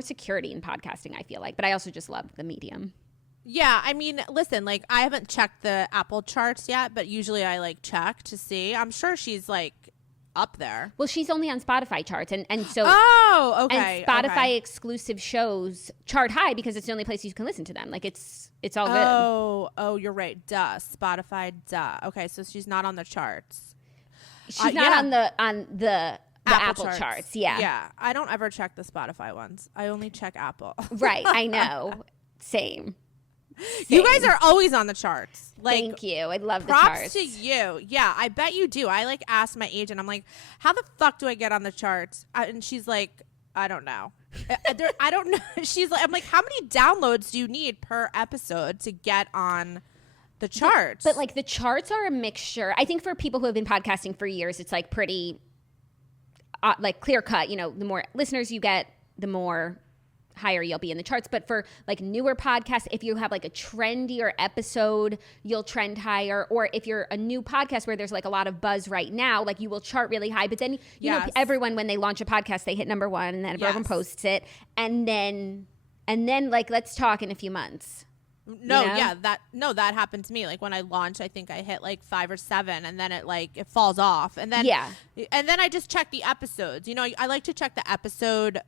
security in podcasting, I feel like. But I also just love the medium. Yeah, I mean, listen, like, I haven't checked the Apple charts yet, but usually I like check to see. I'm sure she's like up there. Well, she's only on Spotify charts, and so okay. And Spotify exclusive shows chart high because it's the only place you can listen to them. Like, it's all good. Oh, you're right. Duh, Spotify. Duh. Okay, so she's not on the charts. She's not on the Apple charts. Yeah. Yeah. I don't ever check the Spotify ones. I only check Apple. Right. I know. Same. You guys are always on the charts. Like, thank you. I love the charts. charts. Props to you. Yeah, I bet you do. I like asked my agent. I'm like, how the fuck do I get on the charts? And she's like, I don't know. I don't know. She's like, I'm like, how many downloads do you need per episode to get on the charts? But like, the charts are a mixture. I think for people who have been podcasting for years, it's like pretty like clear cut. You know, the more listeners you get, the more higher you'll be in the charts. But for like newer podcasts, if you have like a trendier episode, you'll trend higher. Or if you're a new podcast where there's like a lot of buzz right now, like you will chart really high. But then you know, everyone, when they launch a podcast, they hit number one and then everyone posts it. And then like, let's talk in a few months. No, you know? That happened to me. Like when I launched, I think I hit like 5 or 7 and then it falls off. And then I just check the episodes. You know, I like to check the episode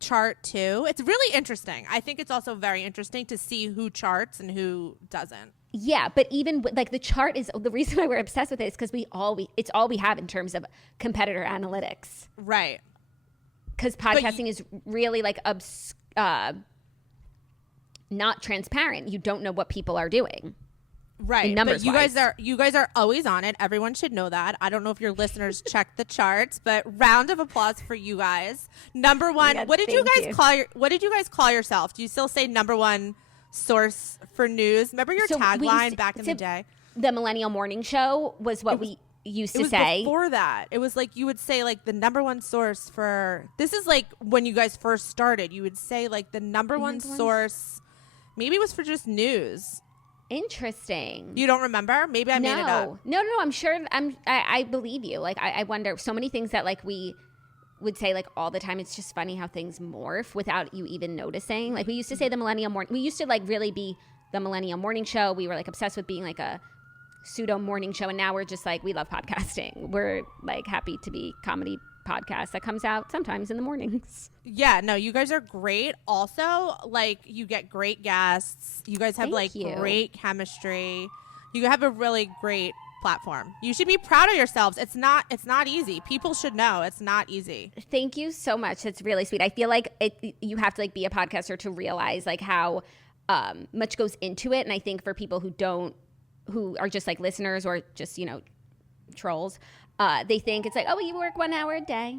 chart too. It's really interesting. I think it's also very interesting to see who charts and who doesn't. Yeah, but even like the chart is the reason why we're obsessed with it is because it's all we have in terms of competitor analytics. Right. Because podcasting is really like not transparent. You don't know what people are doing. Right. But you guys are always on it. Everyone should know that. I don't know if your listeners check the charts, but round of applause for you guys. Number one. What did you guys call yourself? Do you still say number one source for news? Remember your tagline back in the day? The Millennial Morning Show was what we used to say. Before that, it was like you would say like the number one source for. This is like when you guys first started. You would say like the number one source. Maybe it was for just news. Interesting. You don't remember? Maybe I made it up. No. I'm sure. I believe you. Like I wonder. So many things that like we would say like all the time. It's just funny how things morph without you even noticing. Like we used to say the Millennial Morning. We used to like really be the Millennial Morning Show. We were like obsessed with being like a pseudo morning show, and now we're just like we love podcasting. We're like happy to be comedy podcast that comes out sometimes in the mornings. Yeah, no, you guys are great. Also, like you get great guests. You guys have great chemistry. You have a really great platform. You should be proud of yourselves. It's not easy. People should know it's not easy. Thank you so much. That's really sweet. I feel like you have to like be a podcaster to realize like how much goes into it. And I think for people who are just like listeners or just, you know, trolls, they think it's like, oh, you work 1 hour a day.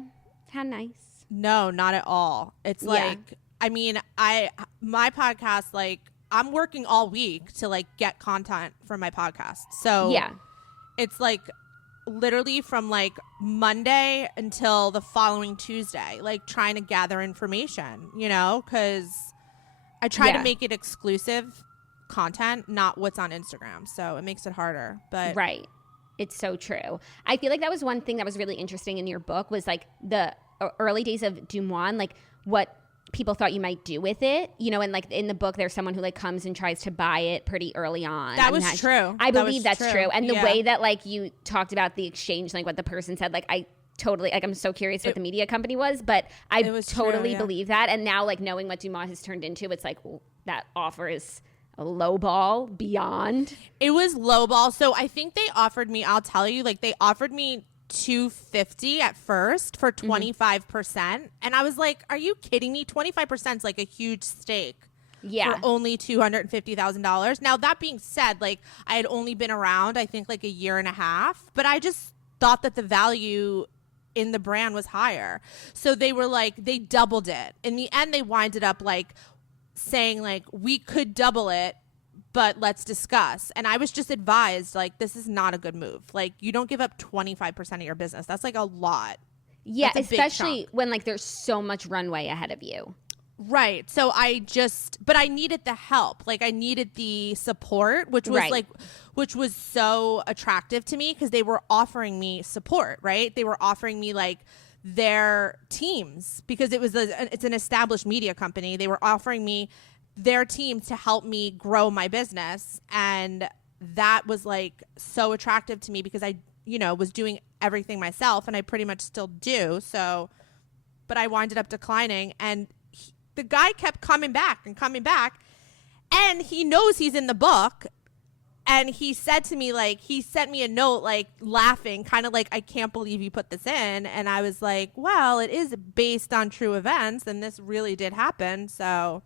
How nice. No, not at all. It's like, I mean, my podcast, like, I'm working all week to like get content for my podcast. So yeah, it's like literally from like Monday until the following Tuesday, like trying to gather information, you know, because I try to make it exclusive content, not what's on Instagram. So it makes it harder. But right. It's so true. I feel like that was one thing that was really interesting in your book was like the early days of DeuxMoi and like what people thought you might do with it, you know, and like in the book there's someone who like comes and tries to buy it pretty early on. That was true. I believe that's true. And the way that like you talked about the exchange, like what the person said, like I totally, like I'm so curious what the media company was, but I totally believe that. And now like knowing what DeuxMoi has turned into, it's like that offer is a low ball beyond. It was low ball. So I think they offered me, I'll tell you, like they offered me $250 at first for 25%. And I was like, are you kidding me? 25% is like a huge stake. Yeah. For only $250,000. Now, that being said, like I had only been around, I think like a year and a half, but I just thought that the value in the brand was higher. So they were like, they doubled it. In the end, they winded up like saying like, we could double it, but let's discuss. And I was just advised, like, this is not a good move. Like, you don't give up 25% of your business. That's like a lot. Yeah, especially when like there's so much runway ahead of you. Right. So but I needed the help. Like I needed the support, which was which was so attractive to me because they were offering me support, right? They were offering me like their teams because it's an established media company. They were offering me their team to help me grow my business. And that was like so attractive to me because I, you know, was doing everything myself and I pretty much still do. So, but I winded up declining and the guy kept coming back and he knows he's in the book. And he said to me, like, he sent me a note, like, laughing, kind of like, I can't believe you put this in. And I was like, well, it is based on true events and this really did happen. So...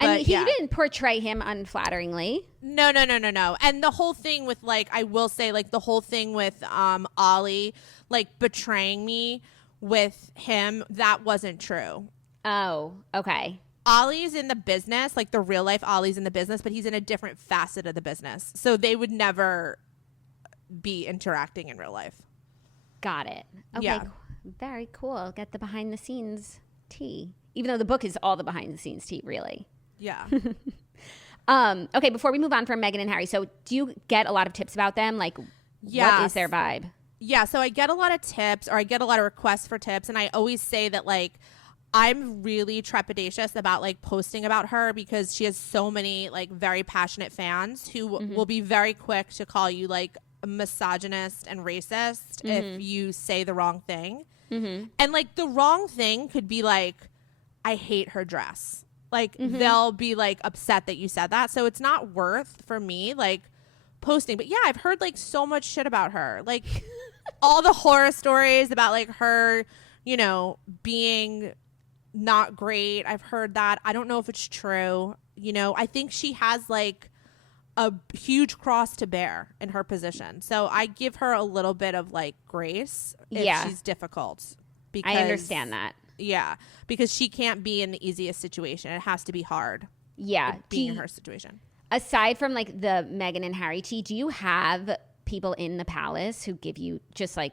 And he didn't portray him unflatteringly. No. And the whole thing with, like, I will say, like, the whole thing with Ollie, like, betraying me with him, that wasn't true. Oh, okay. Ollie's in the business, like, the real life Ollie's in the business, but he's in a different facet of the business. So they would never be interacting in real life. Got it. Okay, yeah. Very cool. Get the behind the scenes tea. Even though the book is all the behind the scenes tea, really. Yeah. Okay, before we move on from Meghan and Harry, so do you get a lot of tips about them? Like, what is their vibe? Yeah, so I get a lot of tips or I get a lot of requests for tips. And I always say that, like, I'm really trepidatious about, like, posting about her because she has so many, like, very passionate fans who will be very quick to call you, like, a misogynist and racist if you say the wrong thing. And, like, the wrong thing could be, like, I hate her dress. Like, they'll be, like, upset that you said that. So it's not worth for me, like, posting. But, yeah, I've heard, like, so much shit about her. Like, all the horror stories about, like, her, you know, being not great. I've heard that. I don't know if it's true. You know, I think she has, like, a huge cross to bear in her position. So I give her a little bit of, like, grace if she's difficult. Because, I understand that. Yeah, because she can't be in the easiest situation. It has to be hard. Yeah. Being in her situation. Aside from, like, the Meghan and Harry tea, do you have people in the palace who give you just, like,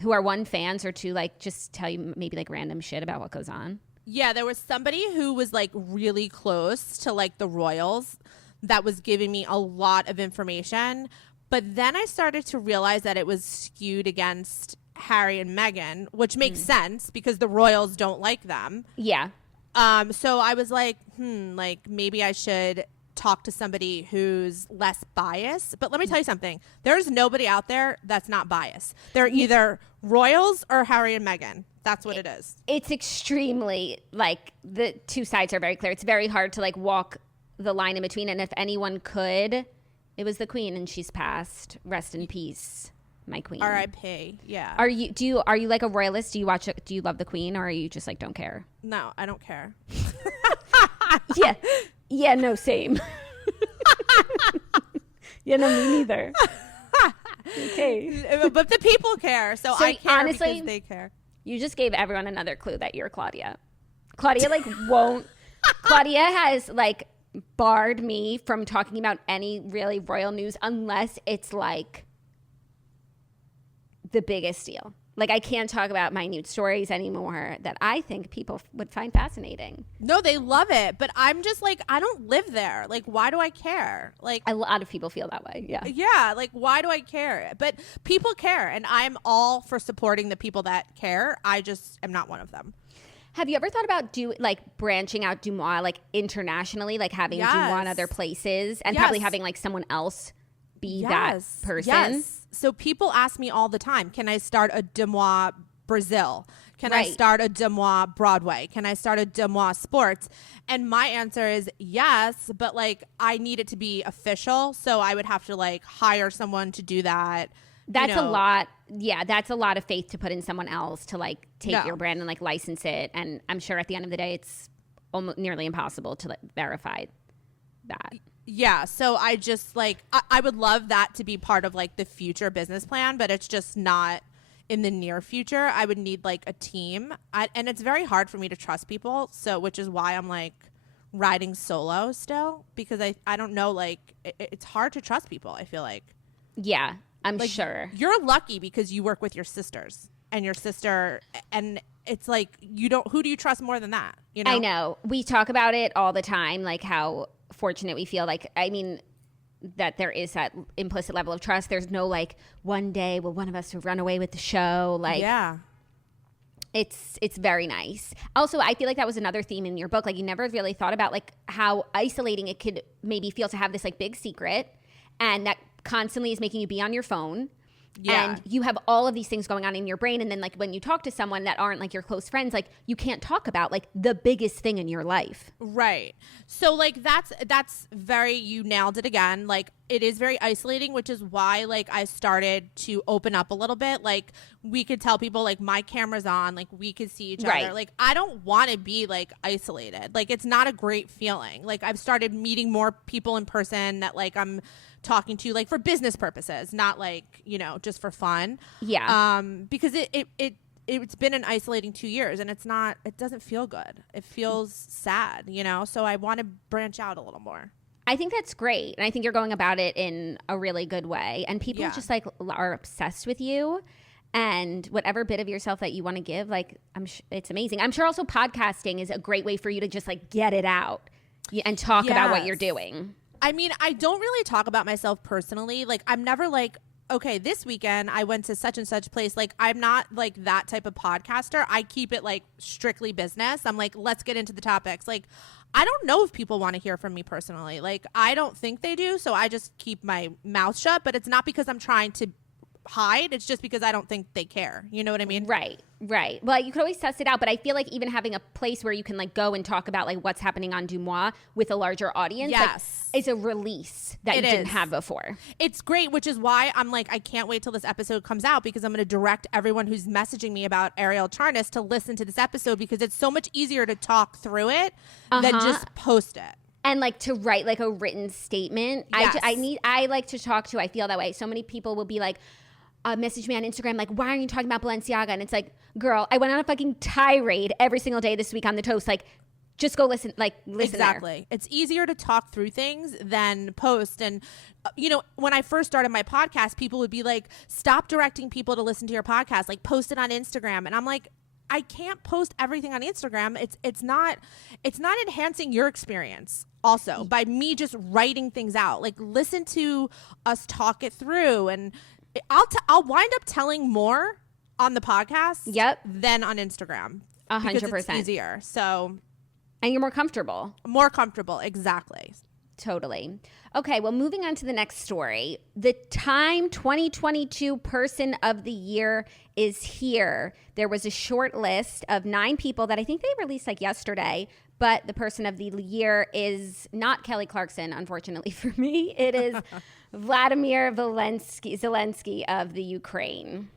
who are one, fans, or two, like, just tell you maybe, like, random shit about what goes on? Yeah, there was somebody who was, like, really close to, like, the royals that was giving me a lot of information. But then I started to realize that it was skewed against Harry and Meghan, which makes sense because the royals don't like them. Yeah. So I was like, like, maybe I should talk to somebody who's less biased. But let me tell you something. There's nobody out there that's not biased. They're either royals or Harry and Meghan. That's what it is. It's extremely, like, the two sides are very clear. It's very hard to, like, walk the line in between. And if anyone could, It was the queen, and she's passed. Rest in peace, my queen. R.I.P. Yeah. Are you like a royalist? Do you love the queen, or are you just like don't care? No, I don't care. Yeah, no, same. Yeah, no, me neither. Okay. But the people care, so I care honestly, because they care. You just gave everyone another clue that you're Claudia. Claudia like won't. Claudia has like barred me from talking about any really royal news unless it's like the biggest deal. Like I can't talk about minute stories anymore that I think people would find fascinating. No, they love it, but I'm just like, I don't live there. Like, why do I care? Like, a lot of people feel that way. Yeah. Yeah. Like, why do I care? But people care, and I'm all for supporting the people that care. I just am not one of them. Have you ever thought about branching out DeuxMoi like internationally, like having DeuxMoi in other places and probably having like someone else be that person? Yes. So people ask me all the time, can I start a DeuxMoi Brazil? Can I start a DeuxMoi Broadway? Can I start a DeuxMoi Sports? And my answer is yes, but like I need it to be official. So I would have to like hire someone to do that. That's a lot. Yeah, that's a lot of faith to put in someone else to like take your brand and like license it. And I'm sure at the end of the day, it's almost nearly impossible to like verify that. Yeah. So I just like, I would love that to be part of like the future business plan, but it's just not in the near future. I would need like a team. And it's very hard for me to trust people. So, which is why I'm like riding solo still, because I don't know, like it's hard to trust people. I feel like. Yeah. I'm like, sure. You're lucky because you work with your sisters and your sister, and it's like who do you trust more than that? You know? I know. We talk about it all the time, like how fortunate we feel. Like, I mean, that there is that implicit level of trust. There's no like one day will one of us run away with the show. Like, yeah. It's very nice. Also, I feel like that was another theme in your book. Like you never really thought about like how isolating it could maybe feel to have this like big secret, and that constantly is making you be on your phone. Yeah. And you have all of these things going on in your brain. And then like when you talk to someone that aren't like your close friends, like you can't talk about like the biggest thing in your life. Right. So like that's very, you nailed it again. Like it is very isolating, which is why like I started to open up a little bit. Like we could tell people like my camera's on, like we could see each other. Like I don't want to be like isolated. Like it's not a great feeling. Like I've started meeting more people in person that like I'm talking to like for business purposes, not like, you know, just for fun. Yeah. Because it's been an isolating 2 years, and it doesn't feel good. It feels sad, you know? So I want to branch out a little more. I think that's great. And I think you're going about it in a really good way. And people just like are obsessed with you, and whatever bit of yourself that you want to give, like it's amazing. I'm sure also podcasting is a great way for you to just like get it out and talk about what you're doing. I mean, I don't really talk about myself personally. Like, I'm never like, okay, this weekend I went to such and such place. Like, I'm not like that type of podcaster. I keep it like strictly business. I'm like, let's get into the topics. Like, I don't know if people want to hear from me personally. Like, I don't think they do. So I just keep my mouth shut. But it's not because I'm trying to hide. It's just because I don't think they care. You know what I mean? Right. Well, you could always test it out, but I feel like even having a place where you can like go and talk about like what's happening on DeuxMoi with a larger audience, like, is a release that you didn't have before. It's great, which is why I'm like, I can't wait till this episode comes out, because I'm going to direct everyone who's messaging me about Arielle Charnas to listen to this episode, because it's so much easier to talk through it than just post it. And like to write like a written statement. Yes. I like to talk to, I feel that way. So many people will be like, message me on Instagram like, why aren't you talking about Balenciaga? And it's like, girl, I went on a fucking tirade every single day this week on the toast. Like, just go listen. Like, listen. Exactly. It's easier to talk through things than post. And you know, when I first started my podcast, people would be like, stop directing people to listen to your podcast. Like, post it on Instagram. And I'm like, I can't post everything on Instagram. It's not enhancing your experience. Also, by me just writing things out. Like, listen to us talk it through, and I'll wind up telling more on the podcast than on Instagram. 100%. It's easier. So, and you're more comfortable. More comfortable, exactly. Totally. Okay, well, moving on to the next story. The Time 2022 Person of the Year is here. There was a short list of 9 people that I think they released like yesterday, But the person of the year is not Kelly Clarkson, unfortunately for me. It is Vladimir Zelensky of the Ukraine.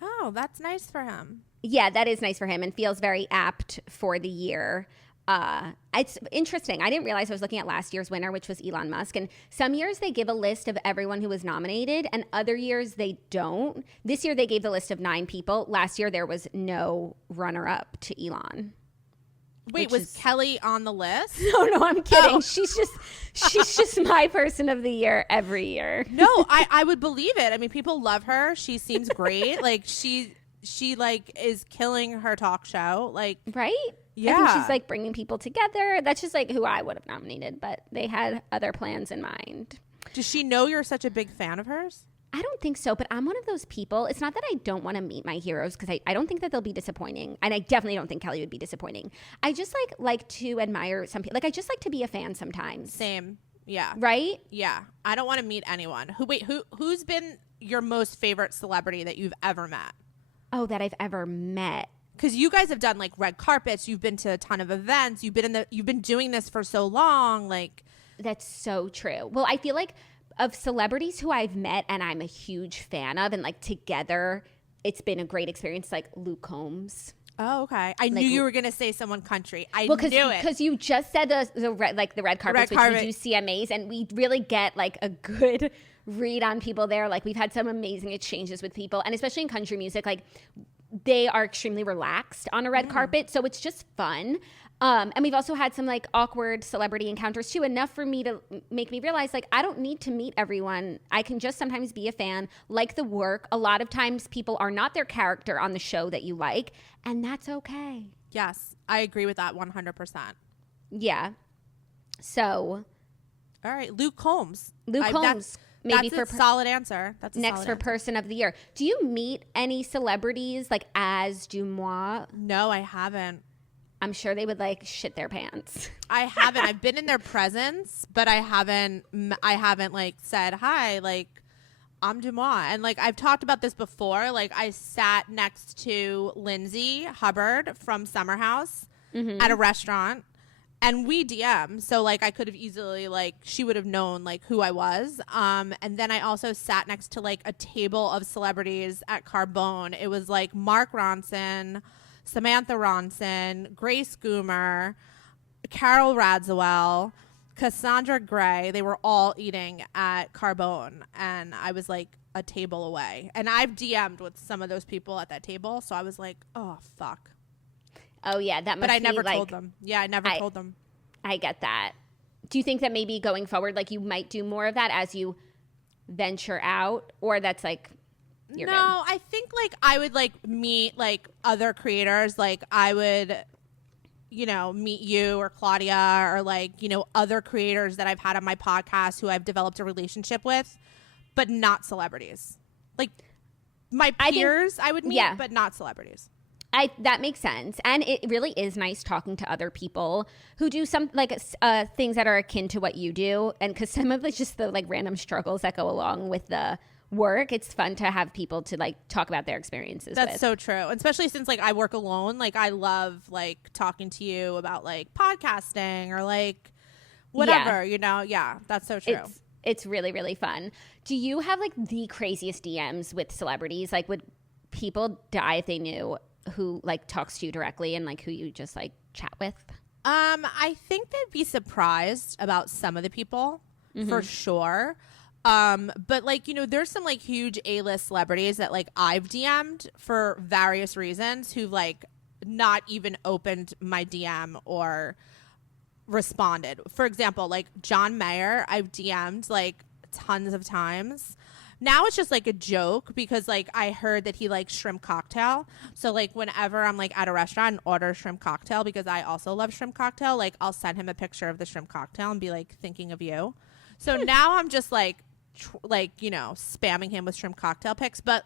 Oh, that's nice for him. Yeah, that is nice for him and feels very apt for the year. It's interesting. I didn't realize I was looking at last year's winner, which was Elon Musk. And some years they give a list of everyone who was nominated, and other years they don't. This year they gave the list of 9 people. Last year there was no runner-up to Elon. Wait, was Kelly on the list? No, I'm kidding. Oh. She's just my person of the year every year. No, I would believe it. I mean, people love her. She seems great. Like she like is killing her talk show. Like, right? Yeah. I think she's like bringing people together. That's just like who I would have nominated, but they had other plans in mind. Does she know you're such a big fan of hers? I don't think so, but I'm one of those people. It's not that I don't want to meet my heroes because I don't think that they'll be disappointing. And I definitely don't think Kelly would be disappointing. I just like to admire some people. Like I just like to be a fan sometimes. Same. Yeah. Right? Yeah. I don't want to meet anyone. Who's been your most favorite celebrity that you've ever met? Oh, that I've ever met. Because you guys have done like red carpets. You've been to a ton of events. You've been doing this for so long. Like that's so true. Well, I feel like of celebrities who I've met and I'm a huge fan of and like together, it's been a great experience. Like Luke Combs. Oh, okay. I knew you were going to say someone country. I knew it. Because you just said the red carpets, which we do CMAs, and we really get like a good read on people there. Like we've had some amazing exchanges with people, and especially in country music, like they are extremely relaxed on a red carpet. So it's just fun. And we've also had some like awkward celebrity encounters too, enough for me to make me realize like I don't need to meet everyone. I can just sometimes be a fan, like the work. A lot of times people are not their character on the show that you like, and that's okay. Yes, I agree with that 100%. Yeah. So. All right, Luke Combs. Combs. Maybe that's a solid answer. That's a next solid for answer. Person of the year. Do you meet any celebrities like as DeuxMoi? No, I haven't. I'm sure they would like shit their pants. I haven't. I've been in their presence, but I haven't like said hi. Like I'm DeuxMoi, and like I've talked about this before. Like I sat next to Lindsay Hubbard from Summer House at a restaurant, and we DM. So like I could have easily like she would have known like who I was. And then I also sat next to like a table of celebrities at Carbone. It was like Mark Ronson, Samantha Ronson, Grace Goomer, Carol Radziwill, Cassandra Gray. They were all eating at Carbone, and I was like a table away. And I've DM'd with some of those people at that table, so I was like, oh, fuck. Oh, yeah, that must be But I never like, told them. Yeah, I never told them. I get that. Do you think that maybe going forward, like you might do more of that as you venture out, or that's like... You're good. I think like I would like meet like other creators. Like I would, meet you or Claudia or like, other creators that I've had on my podcast who I've developed a relationship with, but not celebrities. Like my peers I would meet, but not celebrities. That makes sense. And it really is nice talking to other people who do some like things that are akin to what you do. And because some of it's just the like random struggles that go along with the work, it's fun to have people to like talk about their experiences. That's so true, especially since like I work alone. Like I love like talking to you about like podcasting or like whatever. Yeah, that's so true. It's really, really fun. Do you have like the craziest DMs with celebrities? Like would people die if they knew who like talks to you directly and like who you just like chat with? I think they'd be surprised about some of the people for sure. But like, there's some like huge A-list celebrities that like I've DM'd for various reasons who've like not even opened my DM or responded. For example, like John Mayer, I've DM'd like tons of times. Now it's just like a joke because like I heard that he likes shrimp cocktail. So like whenever I'm like at a restaurant and order shrimp cocktail, because I also love shrimp cocktail, like I'll send him a picture of the shrimp cocktail and be like thinking of you. So now I'm just like spamming him with shrimp cocktail pics. But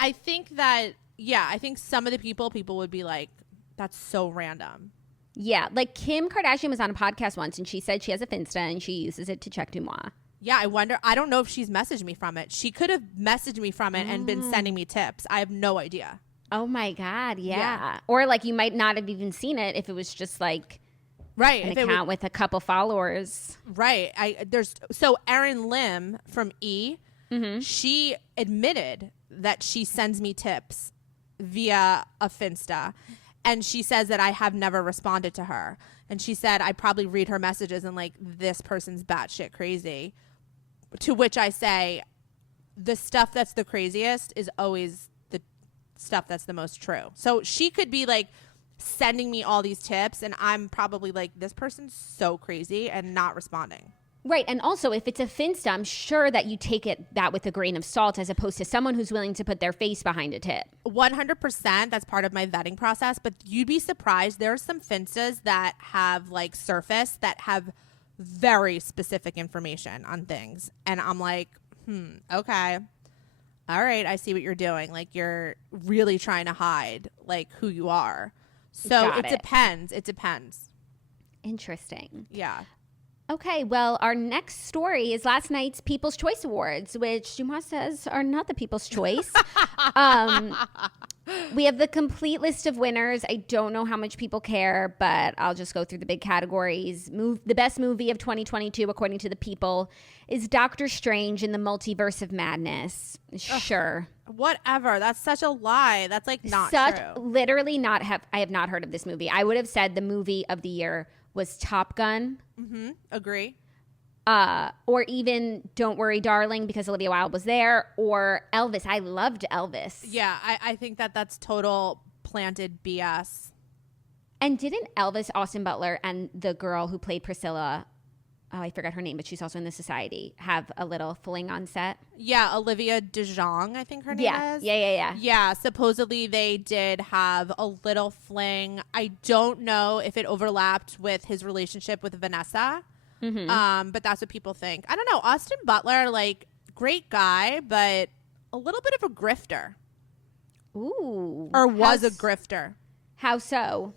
I think that, I think some of the people would be like, that's so random. Yeah. Like Kim Kardashian was on a podcast once and she said she has a Finsta and she uses it to check DeuxMoi. Yeah. I don't know if she's messaged me from it. She could have messaged me from it and been sending me tips. I have no idea. Oh my God. Yeah. Or like you might not have even seen it if it was just like Right. An account with a couple followers. Right. So Erin Lim from E, she admitted that she sends me tips via a Finsta. And she says that I have never responded to her. And she said, I probably read her messages and like, this person's batshit crazy. To which I say, the stuff that's the craziest is always the stuff that's the most true. So she could be like sending me all these tips and I'm probably like, this person's so crazy and not responding. Right. And also, if it's a Finsta, I'm sure that you take that with a grain of salt as opposed to someone who's willing to put their face behind a tip. 100%. That's part of my vetting process. But you'd be surprised. There are some Finstas that have like surfaced that have very specific information on things. And I'm like, okay. All right. I see what you're doing. Like, you're really trying to hide like who you are. So it depends. It depends. Interesting. Yeah. Okay, well, our next story is last night's People's Choice Awards, which DeuxMoi says are not the People's Choice. We have the complete list of winners. I don't know how much people care, but I'll just go through the big categories. The best movie of 2022, according to the People, is Doctor Strange in the Multiverse of Madness. Sure. Whatever. That's such a lie. That's like not true. Literally I have not heard of this movie. I would have said the movie of the year was Top Gun. Agree. Or even Don't Worry, Darling, because Olivia Wilde was there, or Elvis. I loved Elvis. Yeah, I think that's total planted BS. And didn't Elvis, Austin Butler, and the girl who played Priscilla, I forgot her name, but she's also in the Society, have a little fling on set? Yeah, Olivia DeJonge, I think her name is. Yeah. Yeah, supposedly they did have a little fling. I don't know if it overlapped with his relationship with Vanessa. But that's what people think. I don't know. Austin Butler, like, great guy, but a little bit of a grifter. Ooh. Or was a grifter. How so?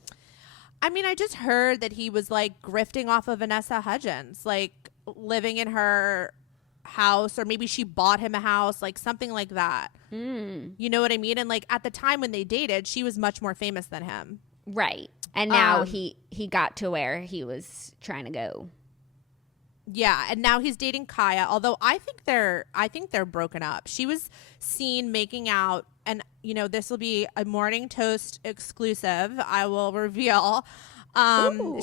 I mean, I just heard that he was, like, grifting off of Vanessa Hudgens, like, living in her house, or maybe she bought him a house, like, something like that. You know what I mean? And, like, at the time when they dated, she was much more famous than him. Right. And now he got to where he was trying to go. Yeah, and now he's dating Kaya, although I think they're broken up. She was seen making out, and you know, this will be a Morning Toast exclusive, I will reveal.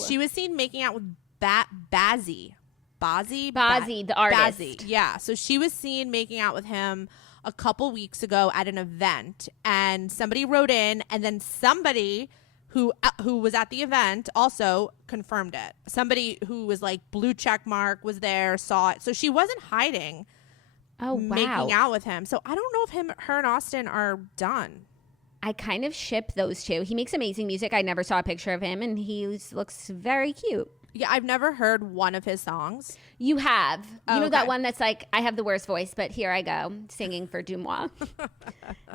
She was seen making out with Bazzi, the artist. Bazzi. Yeah, so she was seen making out with him a couple weeks ago at an event, and somebody wrote in, and then somebody who was at the event also confirmed it. Somebody who was like blue check mark was there, saw it. So she wasn't hiding. Oh, wow. Making out with him. So I don't know if her and Austin are done. I kind of ship those two. He makes amazing music. I never saw a picture of him, and he looks very cute. Yeah, I've never heard one of his songs. You have. Oh, you know that one that's like, I have the worst voice, but here I go, singing for DeuxMoi.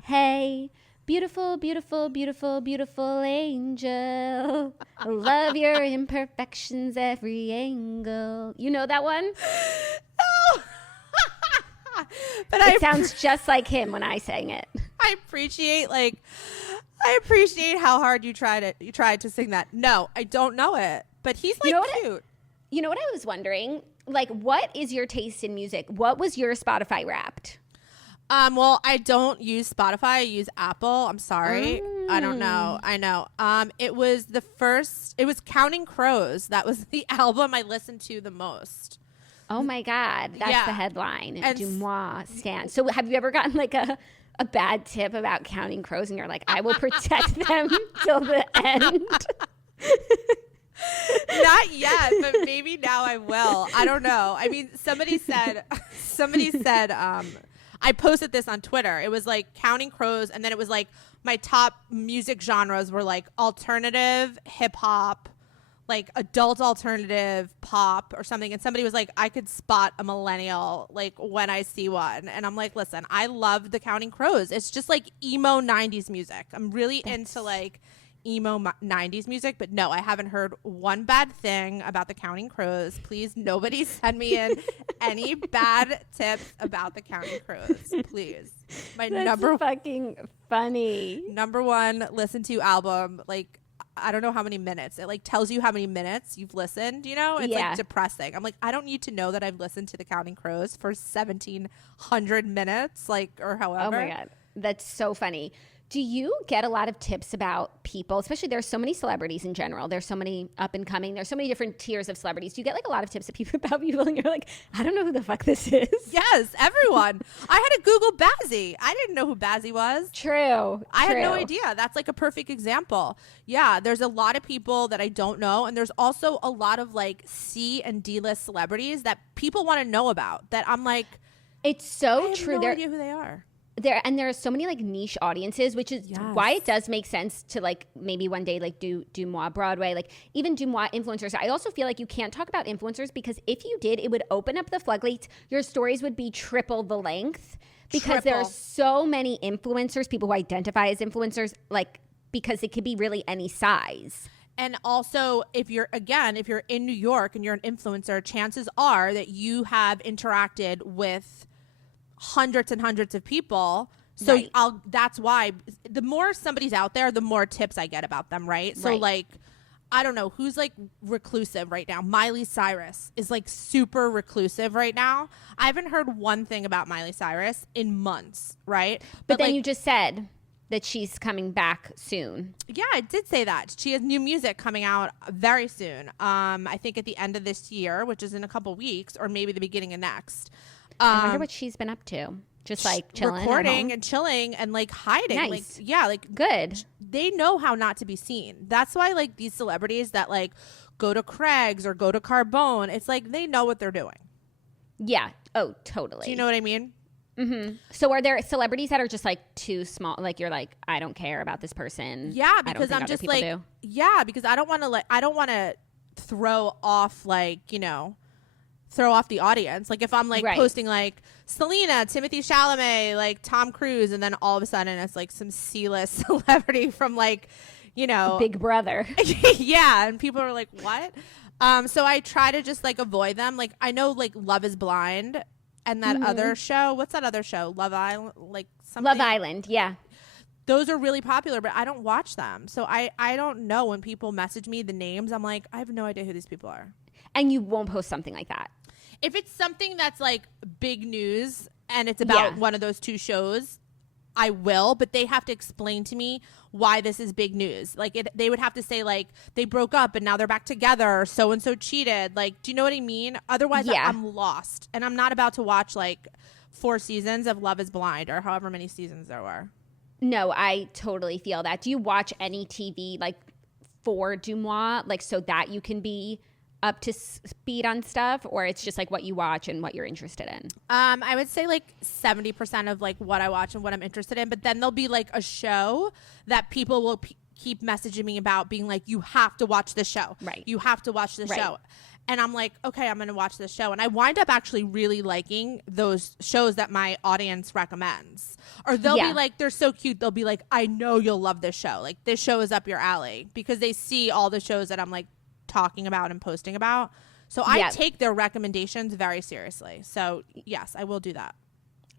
Hey, beautiful, beautiful, beautiful, beautiful angel. I love your imperfections, every angle. You know that one? No. But it sounds just like him when I sang it. I appreciate how hard you tried to sing that. No, I don't know it. But he's like cute. You know what I was wondering? Like, what is your taste in music? What was your Spotify Wrapped? Well, I don't use Spotify. I use Apple. I'm sorry. I don't know. I know. It was Counting Crows. That was the album I listened to the most. Oh my God. That's the headline. DeuxMoi stan. So have you ever gotten like a bad tip about Counting Crows and you're like, I will protect them till the end? Not yet, but maybe now I will. I don't know. I mean, somebody said, I posted this on Twitter. It was like Counting Crows, and then it was like my top music genres were like alternative, hip hop, like adult alternative, pop, or something. And somebody was like, I could spot a millennial like when I see one. And I'm like, listen, I love the Counting Crows. It's just like emo 90s music. I'm really into like emo 90s music, but no, I haven't heard one bad thing about the Counting Crows. Please, nobody send me in any bad tips about the Counting Crows, please. That's fucking funny. Number one listen to album, like I don't know how many minutes. It like tells you how many minutes you've listened, you know? It's like depressing. I'm like, I don't need to know that I've listened to The Counting Crows for 1,700 minutes, like, or however. Oh my God. That's so funny. Do you get a lot of tips about people, especially there's so many celebrities in general. There's so many up and coming. There's so many different tiers of celebrities. Do you get like a lot of tips about people and you're like, I don't know who the fuck this is? Yes, everyone. I had to Google Bazzi. I didn't know who Bazzi was. True. I had no idea. That's like a perfect example. Yeah, there's a lot of people that I don't know. And there's also a lot of like C and D-list celebrities that people want to know about that I'm like, it's so I have true. no idea who they are. There are so many like niche audiences, which is why it does make sense to like maybe one day like do DeuxMoi Broadway, like even DeuxMoi influencers. I also feel like you can't talk about influencers because if you did, it would open up the floodgates. Your stories would be triple the length because there are so many influencers, people who identify as influencers, like because it could be really any size. And also, if you're in New York and you're an influencer, chances are that you have interacted with hundreds and hundreds of people. So that's why the more somebody's out there, the more tips I get about them, right? So like, I don't know who's like reclusive right now. Miley Cyrus is like super reclusive right now. I haven't heard one thing about Miley Cyrus in months, right? But then like, you just said that she's coming back soon. Yeah, I did say that. She has new music coming out very soon. I think at the end of this year, which is in a couple weeks, or maybe the beginning of next. I wonder what she's been up to. Just like chilling, recording and chilling and like hiding. Nice. Like, yeah, like good. They know how not to be seen. That's why like these celebrities that like go to Craig's or go to Carbone, it's like they know what they're doing. Yeah. Oh, totally. Do you know what I mean? Mm-hmm. So are there celebrities that are just like too small? Like you're like, I don't care about this person. Yeah, because I'm just like, yeah, because I don't want to throw off like, you know, throw off the audience. Like if I'm like posting like Selena, Timothée Chalamet, like Tom Cruise, and then all of a sudden it's like some C-list celebrity from like, you know, Big Brother. Yeah, and people are like, what? So I try to just like avoid them. Like I know like Love is Blind and that other show. What's that other show? Love Island, like something. Love Island, yeah. Those are really popular, but I don't watch them. So I don't know when people message me the names. I'm like, I have no idea who these people are. And you won't post something like that. If it's something that's like big news and it's about one of those two shows, I will, but they have to explain to me why this is big news. Like they would have to say like they broke up and now they're back together or so-and-so cheated. Like, do you know what I mean? Otherwise I'm lost and I'm not about to watch like 4 seasons of Love is Blind or however many seasons there were. No, I totally feel that. Do you watch any TV like for DeuxMoi, like so that you can be up to speed on stuff, or it's just like what you watch and what you're interested in? I would say like 70% of like what I watch and what I'm interested in, but then there'll be like a show that people will keep messaging me about being like, you have to watch this show. Right. You have to watch this show. And I'm like, okay, I'm going to watch this show. And I wind up actually really liking those shows that my audience recommends. Or they'll be like, they're so cute. They'll be like, I know you'll love this show. Like this show is up your alley, because they see all the shows that I'm like talking about and posting about. So I take their recommendations very seriously. So yes, I will do that.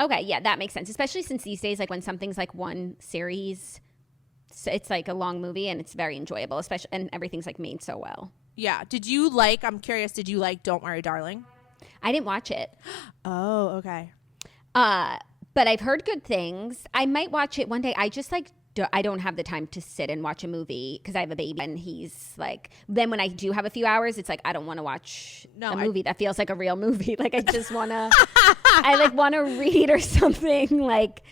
Okay, yeah, that makes sense. Especially since these days, like when something's like one series, it's like a long movie and it's very enjoyable, especially, and everything's like made so well. Yeah. I'm curious, did you like Don't Worry, Darling? I didn't watch it. Oh, okay. But I've heard good things. I might watch it one day. I just like, I don't have the time to sit and watch a movie because I have a baby and he's like, then when I do have a few hours, it's like, I don't want to watch a movie that feels like a real movie. Like I just want to, I like want to read or something. Like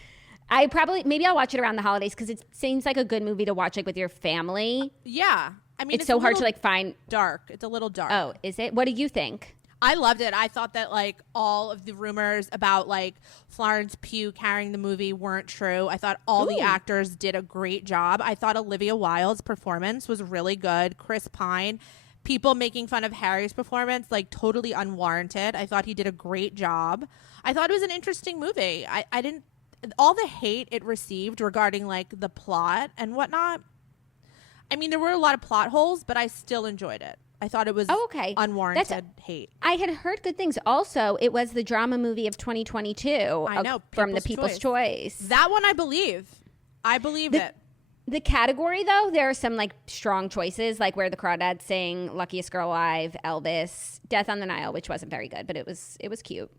maybe I'll watch it around the holidays because it seems like a good movie to watch like with your family. Yeah. I mean, it's so hard to like find. Dark. It's a little dark. Oh, is it? What do you think? I loved it. I thought that like all of the rumors about like Florence Pugh carrying the movie weren't true. I thought all the actors did a great job. I thought Olivia Wilde's performance was really good. Chris Pine, people making fun of Harry's performance, like totally unwarranted. I thought he did a great job. I thought it was an interesting movie. I didn't, all the hate it received regarding like the plot and whatnot. I mean, there were a lot of plot holes, but I still enjoyed it. I thought it was unwarranted hate. I had heard good things. Also, it was the drama movie of 2022. I know. From the People's Choice. That one I believe. I believed it. The category, though, there are some like strong choices, like Where the Crawdads Sing, Luckiest Girl Alive, Elvis, Death on the Nile, which wasn't very good, but it was cute,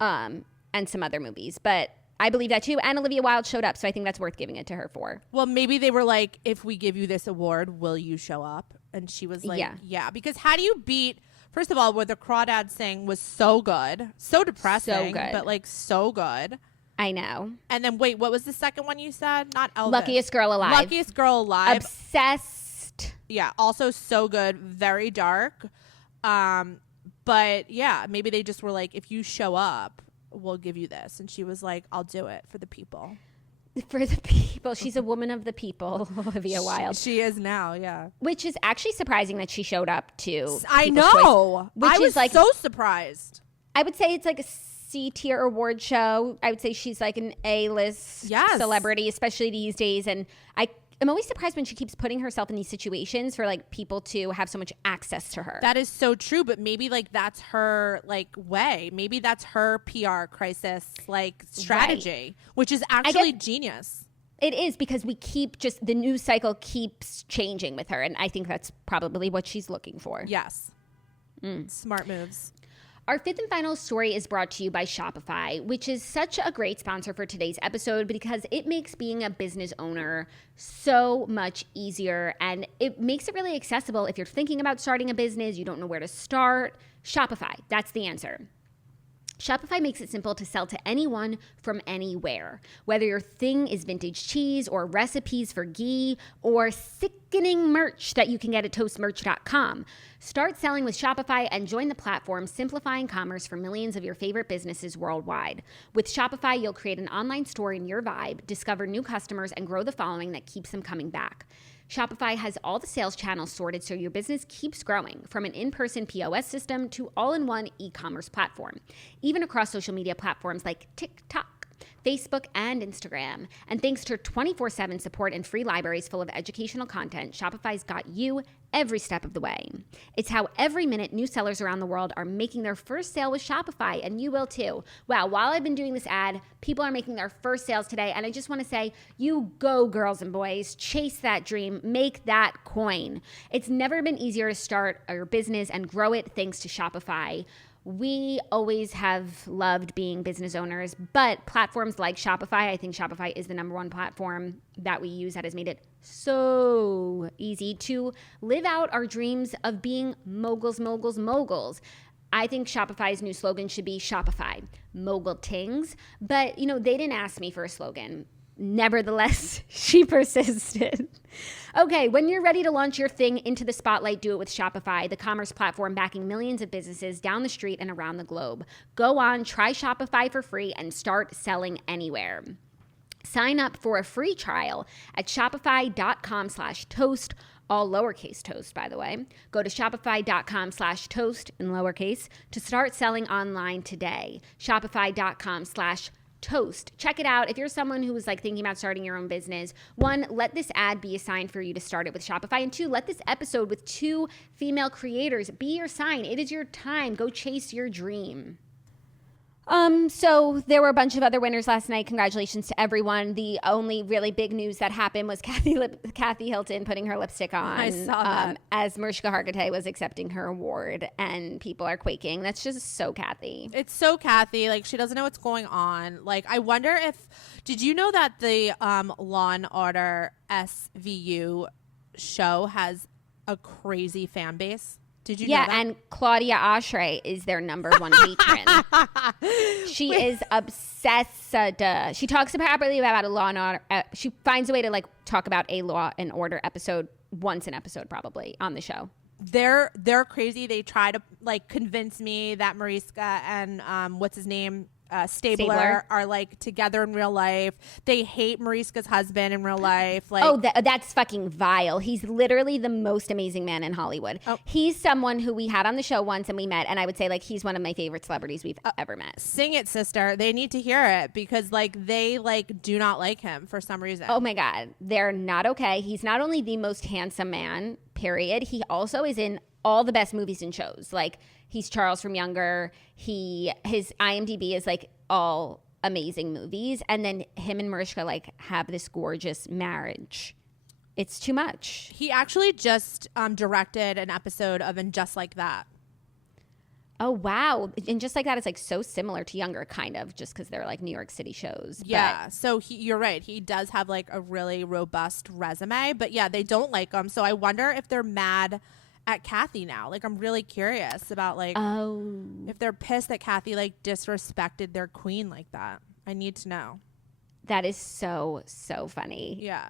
and some other movies. But I believe that too. And Olivia Wilde showed up, so I think that's worth giving it to her for. Well, maybe they were like, if we give you this award, will you show up? And she was like, yeah. Because how do you beat? First of all, Where the Crawdads Sing was so good, so depressing, So good. but like so good. I know. And then wait, what was the second one you said? Not Elvis. Luckiest Girl Alive. Luckiest Girl Alive. Obsessed. Yeah, also so good, very dark. But yeah, maybe they just were like, if you show up, we'll give you this. And she was like, I'll do it for the people. For the people. She's a woman of the people, Olivia Wilde. She is now, yeah. Which is actually surprising that she showed up to I People's know. Choice, I was like so surprised. I would say it's like a C-tier award show. I would say she's like an A-list celebrity, especially these days. And I'm always surprised when she keeps putting herself in these situations for like people to have so much access to her. That is so true, but maybe like that's her like way. Maybe that's her PR crisis like strategy, which is actually genius. It is, because we keep just the news cycle keeps changing with her, and I think that's probably what she's looking for. Yes. Smart moves. Our fifth and final story is brought to you by Shopify, which is such a great sponsor for today's episode because it makes being a business owner so much easier, and it makes it really accessible. If you're thinking about starting a business, you don't know where to start, Shopify, that's the answer. Shopify makes it simple to sell to anyone from anywhere. Whether your thing is vintage cheese or recipes for ghee or sickening merch that you can get at toastmerch.com. Start selling with Shopify and join the platform simplifying commerce for millions of your favorite businesses worldwide. With Shopify, you'll create an online store in your vibe, discover new customers, and grow the following that keeps them coming back. Shopify has all the sales channels sorted so your business keeps growing, from an in-person POS system to all-in-one e-commerce platform, even across social media platforms like TikTok, Facebook, and Instagram. And thanks to 24/7 support and free libraries full of educational content, Shopify's got you every step of the way. It's how every minute new sellers around the world are making their first sale with Shopify, and you will too. Wow, while I've been doing this ad, people are making their first sales today, and I just want to say, you go, girls and boys. Chase that dream. Make that coin. It's never been easier to start your business and grow it thanks to Shopify. We always have loved being business owners, but platforms like Shopify, I think Shopify is the number one platform that we use that has made it so easy to live out our dreams of being moguls. I think Shopify's new slogan should be Shopify, mogul tings, but they didn't ask me for a slogan. Nevertheless, she persisted. Okay, when you're ready to launch your thing into the spotlight, do it with Shopify, the commerce platform backing millions of businesses down the street and around the globe. Go on, try Shopify for free and start selling anywhere. Sign up for a free trial at shopify.com/toast, all lowercase toast, by the way. Go to shopify.com/toast in lowercase to start selling online today. Shopify.com/toast. Check it out. If you're someone who is like thinking about starting your own business, 1, let this ad be a sign for you to start it with Shopify. And 2, let this episode with 2 female creators be your sign. It is your time. Go chase your dream. So there were a bunch of other winners last night. Congratulations to everyone. The only really big news that happened was Kathy Hilton putting her lipstick on. I saw that. As Mariska Hargitay was accepting her award, and people are quaking. That's just so Kathy. It's so Kathy. Like, she doesn't know what's going on. Like, I wonder did you know that the Law and Order SVU show has a crazy fan base? Did you know that? And Claudia Oshry is their number one patron. She is obsessed. She talks happily about a Law and Order. She finds a way to like talk about a Law and Order episode once an episode, probably on the show. They're crazy. They try to like convince me that Mariska and what's his name? Stabler are like together in real life. They hate Mariska's husband in real life. Like, that's fucking vile. He's literally the most amazing man in Hollywood. He's someone who we had on the show once and we met, and I would say like he's one of my favorite celebrities we've ever met. Sing it, sister. They need to hear it because like they like do not like him for some reason. Oh my God, they're not okay. He's not only the most handsome man, period. He also is in all the best movies and shows. Like, he's Charles from Younger. His IMDb is like all amazing movies. And then him and Mariska like have this gorgeous marriage. it's too much. He actually just directed an episode of And Just Like That. Oh, wow. And Just Like That is like so similar to Younger, kind of, just because they're like New York City shows. Yeah. But so you're right. He does have like a really robust resume. But yeah, they don't like him. So I wonder if they're mad at Kathy now. Like, I'm really curious about like if they're pissed that Kathy like disrespected their queen like that. I need to know. That is so funny. Yeah.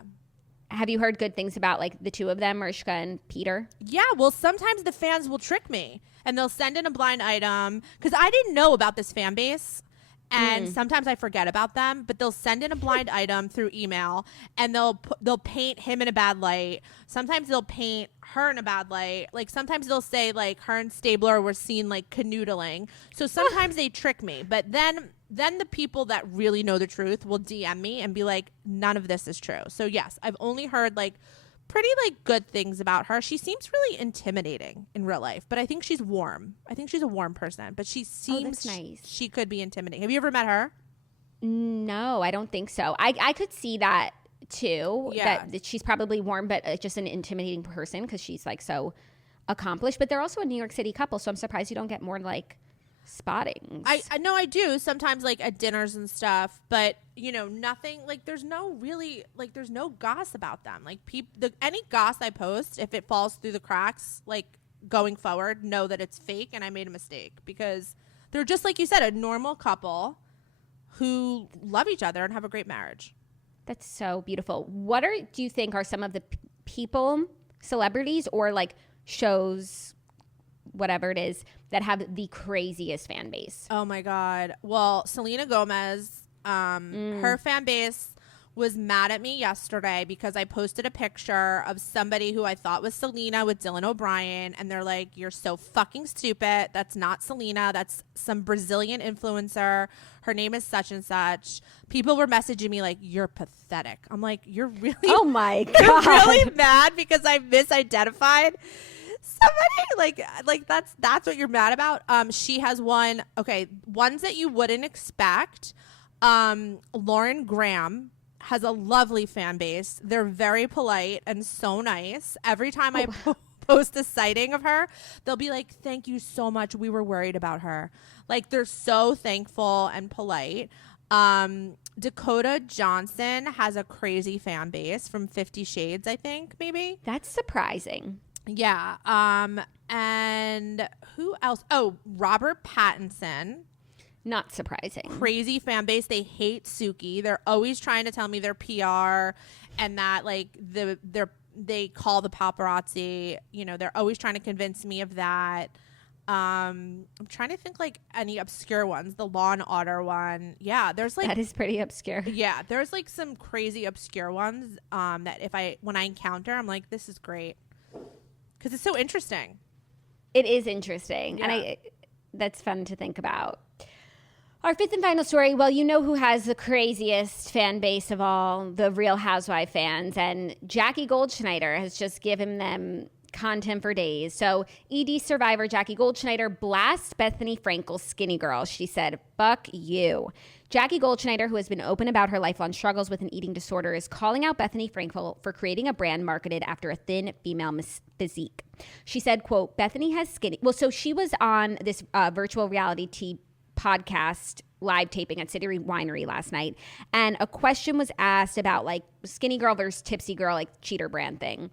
Have you heard good things about like the two of them, Mariska and Peter? Yeah, well, sometimes the fans will trick me and they'll send in a blind item because I didn't know about this fan base. And sometimes I forget about them, but they'll send in a blind item through email and they'll paint him in a bad light. Sometimes they'll paint her in a bad light. Like sometimes they'll say like her and Stabler were seen like canoodling. So sometimes they trick me, but then the people that really know the truth will DM me and be like, none of this is true. So yes, I've only heard like pretty like good things about her. She seems really intimidating in real life, but I think she's warm. I think she's a warm person, but she seems nice. She could be intimidating. Have you ever met her? No, I don't think so. I could see that too. Yeah. That she's probably warm, but just an intimidating person because she's like so accomplished. But they're also a New York City couple, so I'm surprised you don't get more like spottings. I know I do sometimes like at dinners and stuff, but you know, nothing like there's no goss about them. Like any goss I post, if it falls through the cracks, like going forward, know that it's fake and I made a mistake because they're just like you said, a normal couple who love each other and have a great marriage. That's so beautiful. What do you think are some of the people, celebrities, or like shows, whatever it is, that have the craziest fan base? Oh my God. Well, Selena Gomez, her fan base was mad at me yesterday because I posted a picture of somebody who I thought was Selena with Dylan O'Brien. And they're like, you're so fucking stupid. That's not Selena. That's some Brazilian influencer. Her name is such and such. People were messaging me like, you're pathetic. I'm like, you're really, oh my God. You're really mad because I misidentified somebody. Like that's what you're mad about. She has ones that you wouldn't expect. Lauren Graham has a lovely fan base. They're very polite and so nice. Every time I post a sighting of her, they'll be like, thank you so much. We were worried about her. Like, they're so thankful and polite. Dakota Johnson has a crazy fan base from 50 Shades, I think, maybe. That's surprising. Yeah. And who else? Oh, Robert Pattinson. Not surprising. Crazy fan base. They hate Suki. They're always trying to tell me their PR and that like they call the paparazzi. You know, they're always trying to convince me of that. I'm trying to think like any obscure ones. The Law and Order one. Yeah, there's like that is pretty obscure. Yeah, there's like some crazy obscure ones that when I encounter, I'm like, this is great because it's so interesting. It is interesting, yeah. And that's fun to think about. Our fifth and final story, well, you know who has the craziest fan base of all, the Real Housewife fans, and Jackie Goldschneider has just given them content for days. So ED survivor Jackie Goldschneider blasts Bethenny Frankel, Skinnygirl. She said, fuck you. Jackie Goldschneider, who has been open about her lifelong struggles with an eating disorder, is calling out Bethenny Frankel for creating a brand marketed after a thin female physique. She said, quote, Bethenny has skinny. Well, so she was on this virtual reality TV podcast live taping at City Winery last night, and a question was asked about like Skinny Girl versus Tipsy Girl, like cheater brand thing.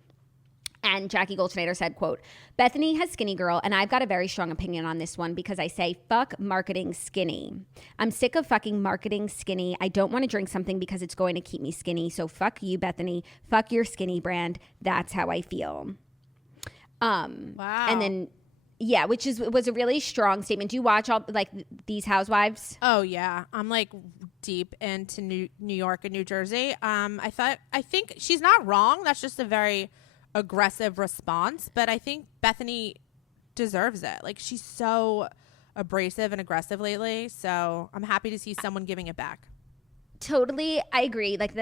And Jackie Goldschneider said, quote, Bethenny has Skinny Girl, and I've got a very strong opinion on this one because I say, fuck marketing skinny. I'm sick of fucking marketing skinny. I don't want to drink something because it's going to keep me skinny. So fuck you, Bethenny. Fuck your skinny brand. That's how I feel. Wow. And then, yeah, was a really strong statement. Do you watch all like these housewives? Oh yeah, I'm like deep into New York and New Jersey. I think she's not wrong. That's just a very aggressive response, but I think Bethenny deserves it. Like, she's so abrasive and aggressive lately, so I'm happy to see someone giving it back. Totally, I agree. Like,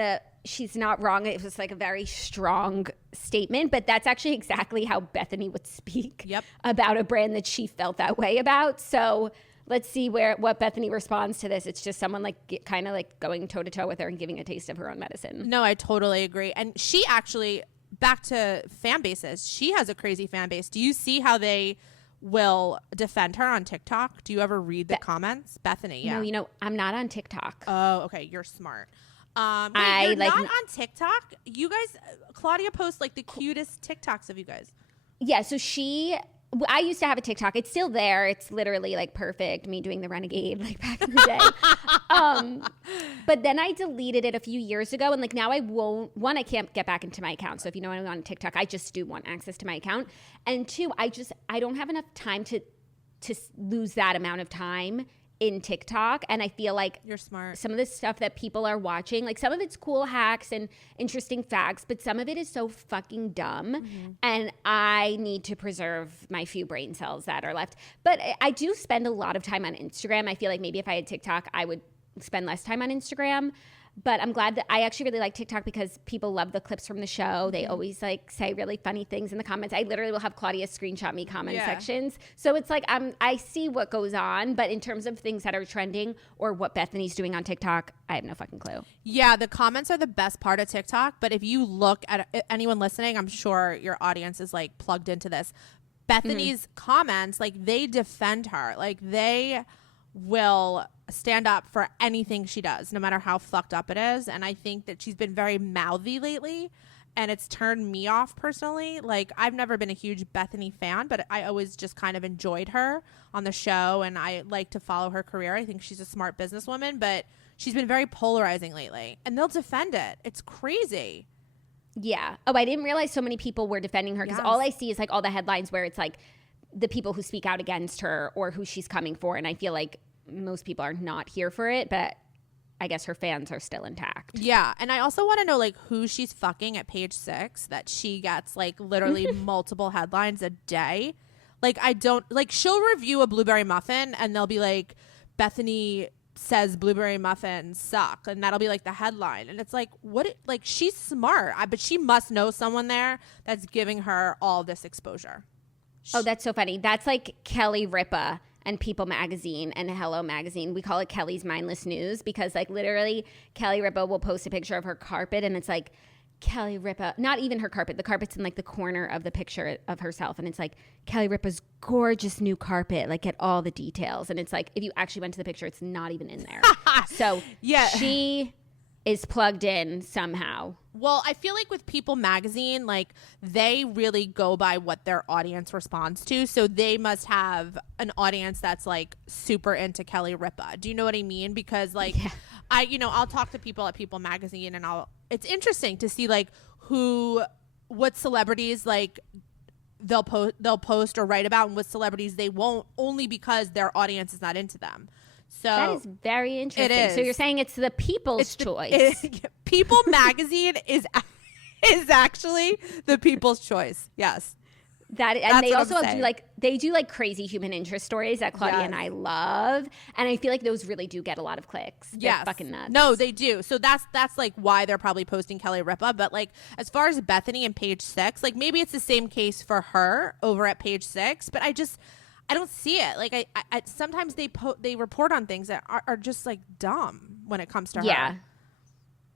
she's not wrong. It was like a very strong statement, but that's actually exactly how Bethenny would speak about a brand that she felt that way about. So let's see what Bethenny responds to this. It's just someone like kind of like going toe to toe with her and giving a taste of her own medicine. No, I totally agree. And she actually back to fan bases. She has a crazy fan base. Do you see how they will defend her on TikTok? Do you ever read the comments? Bethenny, yeah. No, I'm not on TikTok. Oh, okay. You're smart. You're not on TikTok. You guys, Claudia posts like the cutest TikToks of you guys. Yeah, so I used to have a TikTok. It's still there. It's literally like perfect. Me doing the renegade like back in the day. But then I deleted it a few years ago. And like now I won't, one, I can't get back into my account. So if you know I'm on TikTok, I just do want access to my account. And two, I don't have enough time to lose that amount of time in TikTok. And I feel like you're smart. Some of the stuff that people are watching, like some of it's cool hacks and interesting facts, but some of it is so fucking dumb. Mm-hmm. And I need to preserve my few brain cells that are left. But I do spend a lot of time on Instagram. I feel like maybe if I had TikTok, I would spend less time on Instagram. But I'm glad that I actually really like TikTok because people love the clips from the show. They always like say really funny things in the comments. I literally will have Claudia screenshot me comment sections. So it's like I see what goes on, but in terms of things that are trending or what Bethenny's doing on TikTok, I have no fucking clue. Yeah, the comments are the best part of TikTok. But if you look at anyone listening, I'm sure your audience is like plugged into this. Bethenny's comments, like they defend her. Like they will stand up for anything she does, no matter how fucked up it is. And I think that she's been very mouthy lately, and it's turned me off personally. Like, I've never been a huge Bethenny fan, but I always just kind of enjoyed her on the show, and I like to follow her career. I think she's a smart businesswoman, but she's been very polarizing lately, and they'll defend it. It's crazy. Yeah. Oh, I didn't realize so many people were defending her because all I see is like all the headlines where it's like the people who speak out against her or who she's coming for. And I feel like most people are not here for it, but I guess her fans are still intact. Yeah. And I also want to know like who she's fucking at Page 6 that she gets like literally multiple headlines a day. Like I don't like she'll review a blueberry muffin and they'll be like Bethenny says blueberry muffins suck, and that'll be like the headline. And it's like what like she's smart, but she must know someone there that's giving her all this exposure. Oh, that's so funny. That's like Kelly Ripa and People Magazine and Hello Magazine. We call it Kelly's Mindless News because like literally Kelly Ripa will post a picture of her carpet and it's like Kelly Ripa, not even her carpet. The carpet's in like the corner of the picture of herself. And it's like Kelly Ripa's gorgeous new carpet, like get all the details. And it's like, if you actually went to the picture, it's not even in there. So yeah, she is plugged in somehow. Well, I feel like with People Magazine, like they really go by what their audience responds to. So they must have an audience that's like super into Kelly Ripa. Do you know what I mean? Because like I'll talk to people at People Magazine and it's interesting to see like what celebrities like they'll post or write about and what celebrities they won't, only because their audience is not into them. So that is very interesting. It is. So you're saying it's the people's choice. People Magazine is actually the people's choice. Yes. And they also do like crazy human interest stories that Claudia and I love, and I feel like those really do get a lot of clicks. They're fucking nuts. No, they do. So that's like why they're probably posting Kelly Ripa. But like as far as Bethenny and Page 6, like maybe it's the same case for her over at Page 6, but I don't see it. Like I sometimes they report on things that are just like dumb when it comes to her. Yeah.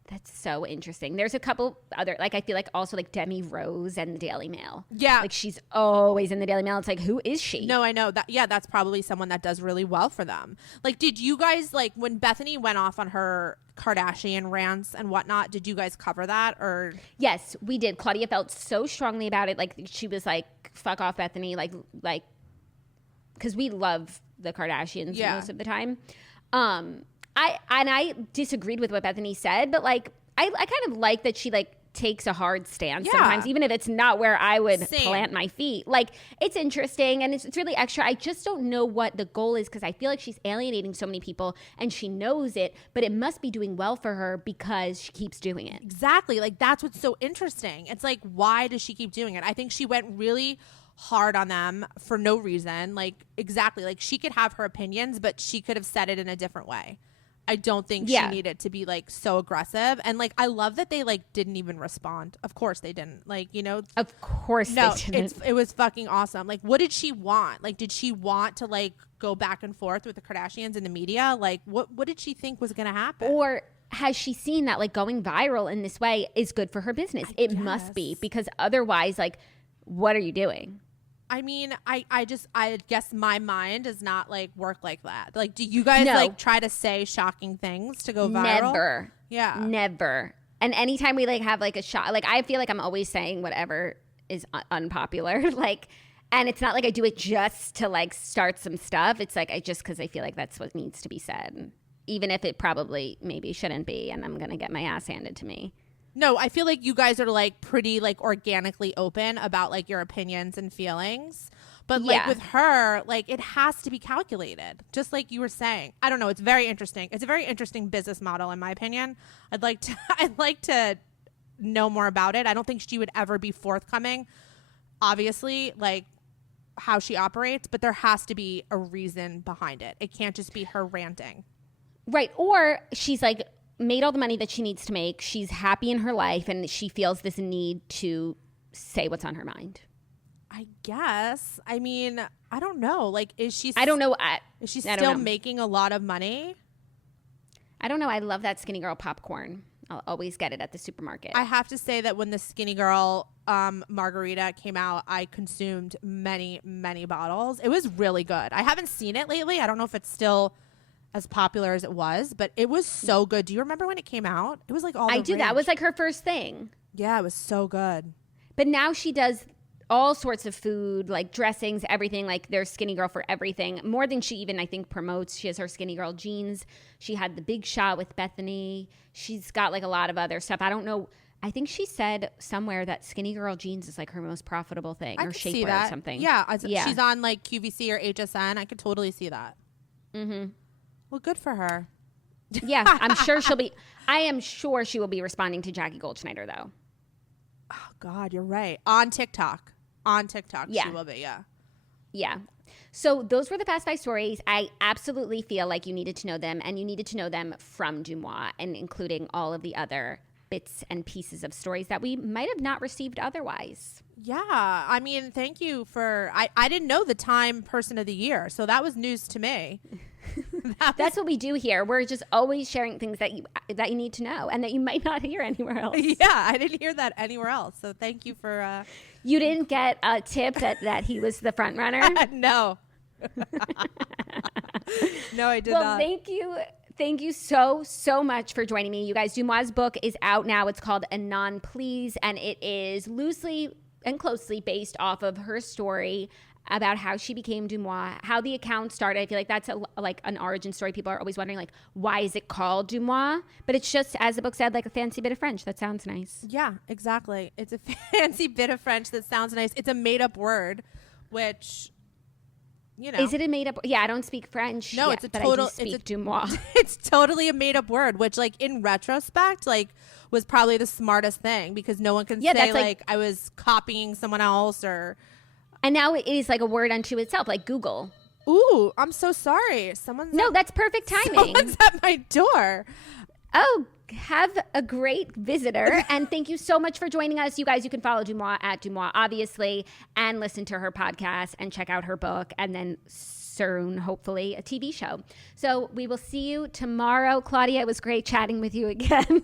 That's so interesting. There's a couple other, like I feel like also like Demi Rose and the Daily Mail. Yeah. Like she's always in the Daily Mail. It's like, who is she? No, I know that. Yeah, that's probably someone that does really well for them. Like, did you guys, like when Bethenny went off on her Kardashian rants and whatnot, did you guys cover that or? Yes, we did. Claudia felt so strongly about it. Like she was like, fuck off Bethenny. Like, because we love the Kardashians most of the time. I disagreed with what Bethenny said, but like I kind of like that she like takes a hard stance sometimes, even if it's not where I would plant my feet. Like it's interesting and it's really extra. I just don't know what the goal is because I feel like she's alienating so many people and she knows it, but it must be doing well for her because she keeps doing it. Exactly. Like that's what's so interesting. It's like, why does she keep doing it? I think she went really hard on them for no reason. Like exactly. Like she could have her opinions, but she could have said it in a different way. I don't think she needed to be like so aggressive. And like I love that they like didn't even respond. Of course they didn't. Like, you know. Of course they didn't. It was fucking awesome. Like what did she want? Like did she want to like go back and forth with the Kardashians in the media? Like what did she think was gonna happen? Or has she seen that like going viral in this way is good for her business? It must be, because otherwise, like, what are you doing? I mean, I guess my mind does not like work like that. Like, do you guys like try to say shocking things to go viral? Never. Yeah. Never. And anytime we like have like a shot, like I feel like I'm always saying whatever is unpopular. Like, and it's not like I do it just to like start some stuff. It's like because I feel like that's what needs to be said, even if it probably maybe shouldn't be, and I'm going to get my ass handed to me. No, I feel like you guys are like pretty like organically open about like your opinions and feelings. But like with her, like it has to be calculated, just like you were saying. I don't know. It's very interesting. It's a very interesting business model, in my opinion. I'd like to know more about it. I don't think she would ever be forthcoming, obviously, like how she operates, but there has to be a reason behind it. It can't just be her ranting. Right. Or she's like made all the money that she needs to make. She's happy in her life and she feels this need to say what's on her mind. I guess. I mean, I don't know. Like, is she? I don't know. Is she still making a lot of money? I don't know. I love that Skinnygirl popcorn. I'll always get it at the supermarket. I have to say that when the Skinnygirl margarita came out, I consumed many, many bottles. It was really good. I haven't seen it lately. I don't know if it's still as popular as it was, but it was so good. Do you remember when it came out? It was like all the rage. That was like her first thing. Yeah, it was so good. But now she does all sorts of food, like dressings, everything. Like there's Skinnygirl for everything. More than she even, I think, promotes. She has her Skinnygirl jeans. She had the big shot with Bethenny. She's got like a lot of other stuff. I don't know. I think she said somewhere that Skinnygirl jeans is like her most profitable thing, or shapewear or something. Yeah, she's on like QVC or HSN. I could totally see that. Mm-hmm. Well, good for her. Yeah, I'm sure she'll be. I am sure she will be responding to Jackie Goldschneider, though. Oh God, you're right. On TikTok, yeah. She will be. Yeah. Yeah. So those were the past 5 stories. I absolutely feel like you needed to know them, and you needed to know them from DeuxMoi, and including all of the other bits and pieces of stories that we might have not received otherwise. Yeah. I mean, thank you for, I didn't know the Time Person of the Year, so that was news to me. That's what we do here. We're just always sharing things that you need to know and that you might not hear anywhere else. Yeah, I didn't hear that anywhere else. So thank you for... You didn't get a tip that he was the front runner? No. No, I did not. Well, thank you. Thank you so much for joining me. You guys, DeuxMoi's book is out now. It's called Anon, Please, and it is loosely and closely based off of her story about how she became DeuxMoi, how the account started. I feel like that's like an origin story. People are always wondering, like, why is it called DeuxMoi? But it's just, as the book said, like a fancy bit of French. That sounds nice. Yeah, exactly. It's a fancy bit of French that sounds nice. It's a made-up word, which, you know. Is it a made-up? Yeah, I don't speak French. No, yet, it's a total. But I do speak DeuxMoi. It's totally a made-up word, which, like, in retrospect, like, was probably the smartest thing, because no one can say like I was copying someone else or. And now it is like a word unto itself, like Google. Ooh, I'm so sorry. That's perfect timing. Someone's at my door. Oh, have a great visitor. And thank you so much for joining us. You guys, you can follow DeuxMoi at DeuxMoi, obviously, and listen to her podcast and check out her book, and then soon, hopefully, a TV show. So we will see you tomorrow. Claudia, it was great chatting with you again.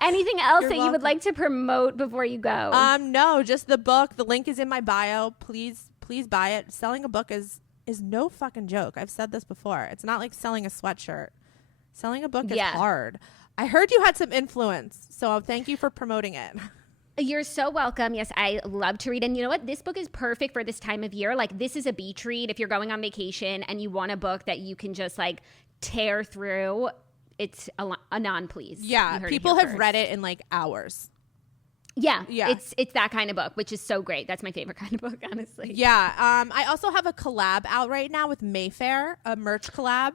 Anything else that you would like to promote before you go? No, just the book. The link is in my bio. Please buy it. Selling a book is no fucking joke. I've said this before. It's not like selling a sweatshirt. Selling a book is hard. I heard you had some influence, so thank you for promoting it. You're so welcome. Yes, I love to read. And you know what? This book is perfect for this time of year. Like, this is a beach read. If you're going on vacation and you want a book that you can just like tear through, it's Anon, Please. Yeah, people have read it in like hours. Yeah. It's that kind of book, which is so great. That's my favorite kind of book, honestly. Yeah. I also have a collab out right now with Mayfair, a merch collab.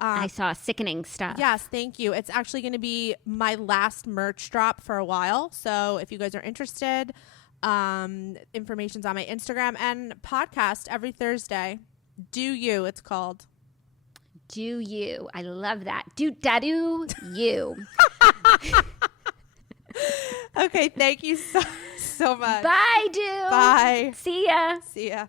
I saw sickening stuff. Yes, thank you. It's actually going to be my last merch drop for a while. So if you guys are interested, information's on my Instagram and podcast every Thursday. Do You, it's called. Do You. I love that. Do you. Okay, thank you so much. Bye, Dew. Bye. See ya. See ya.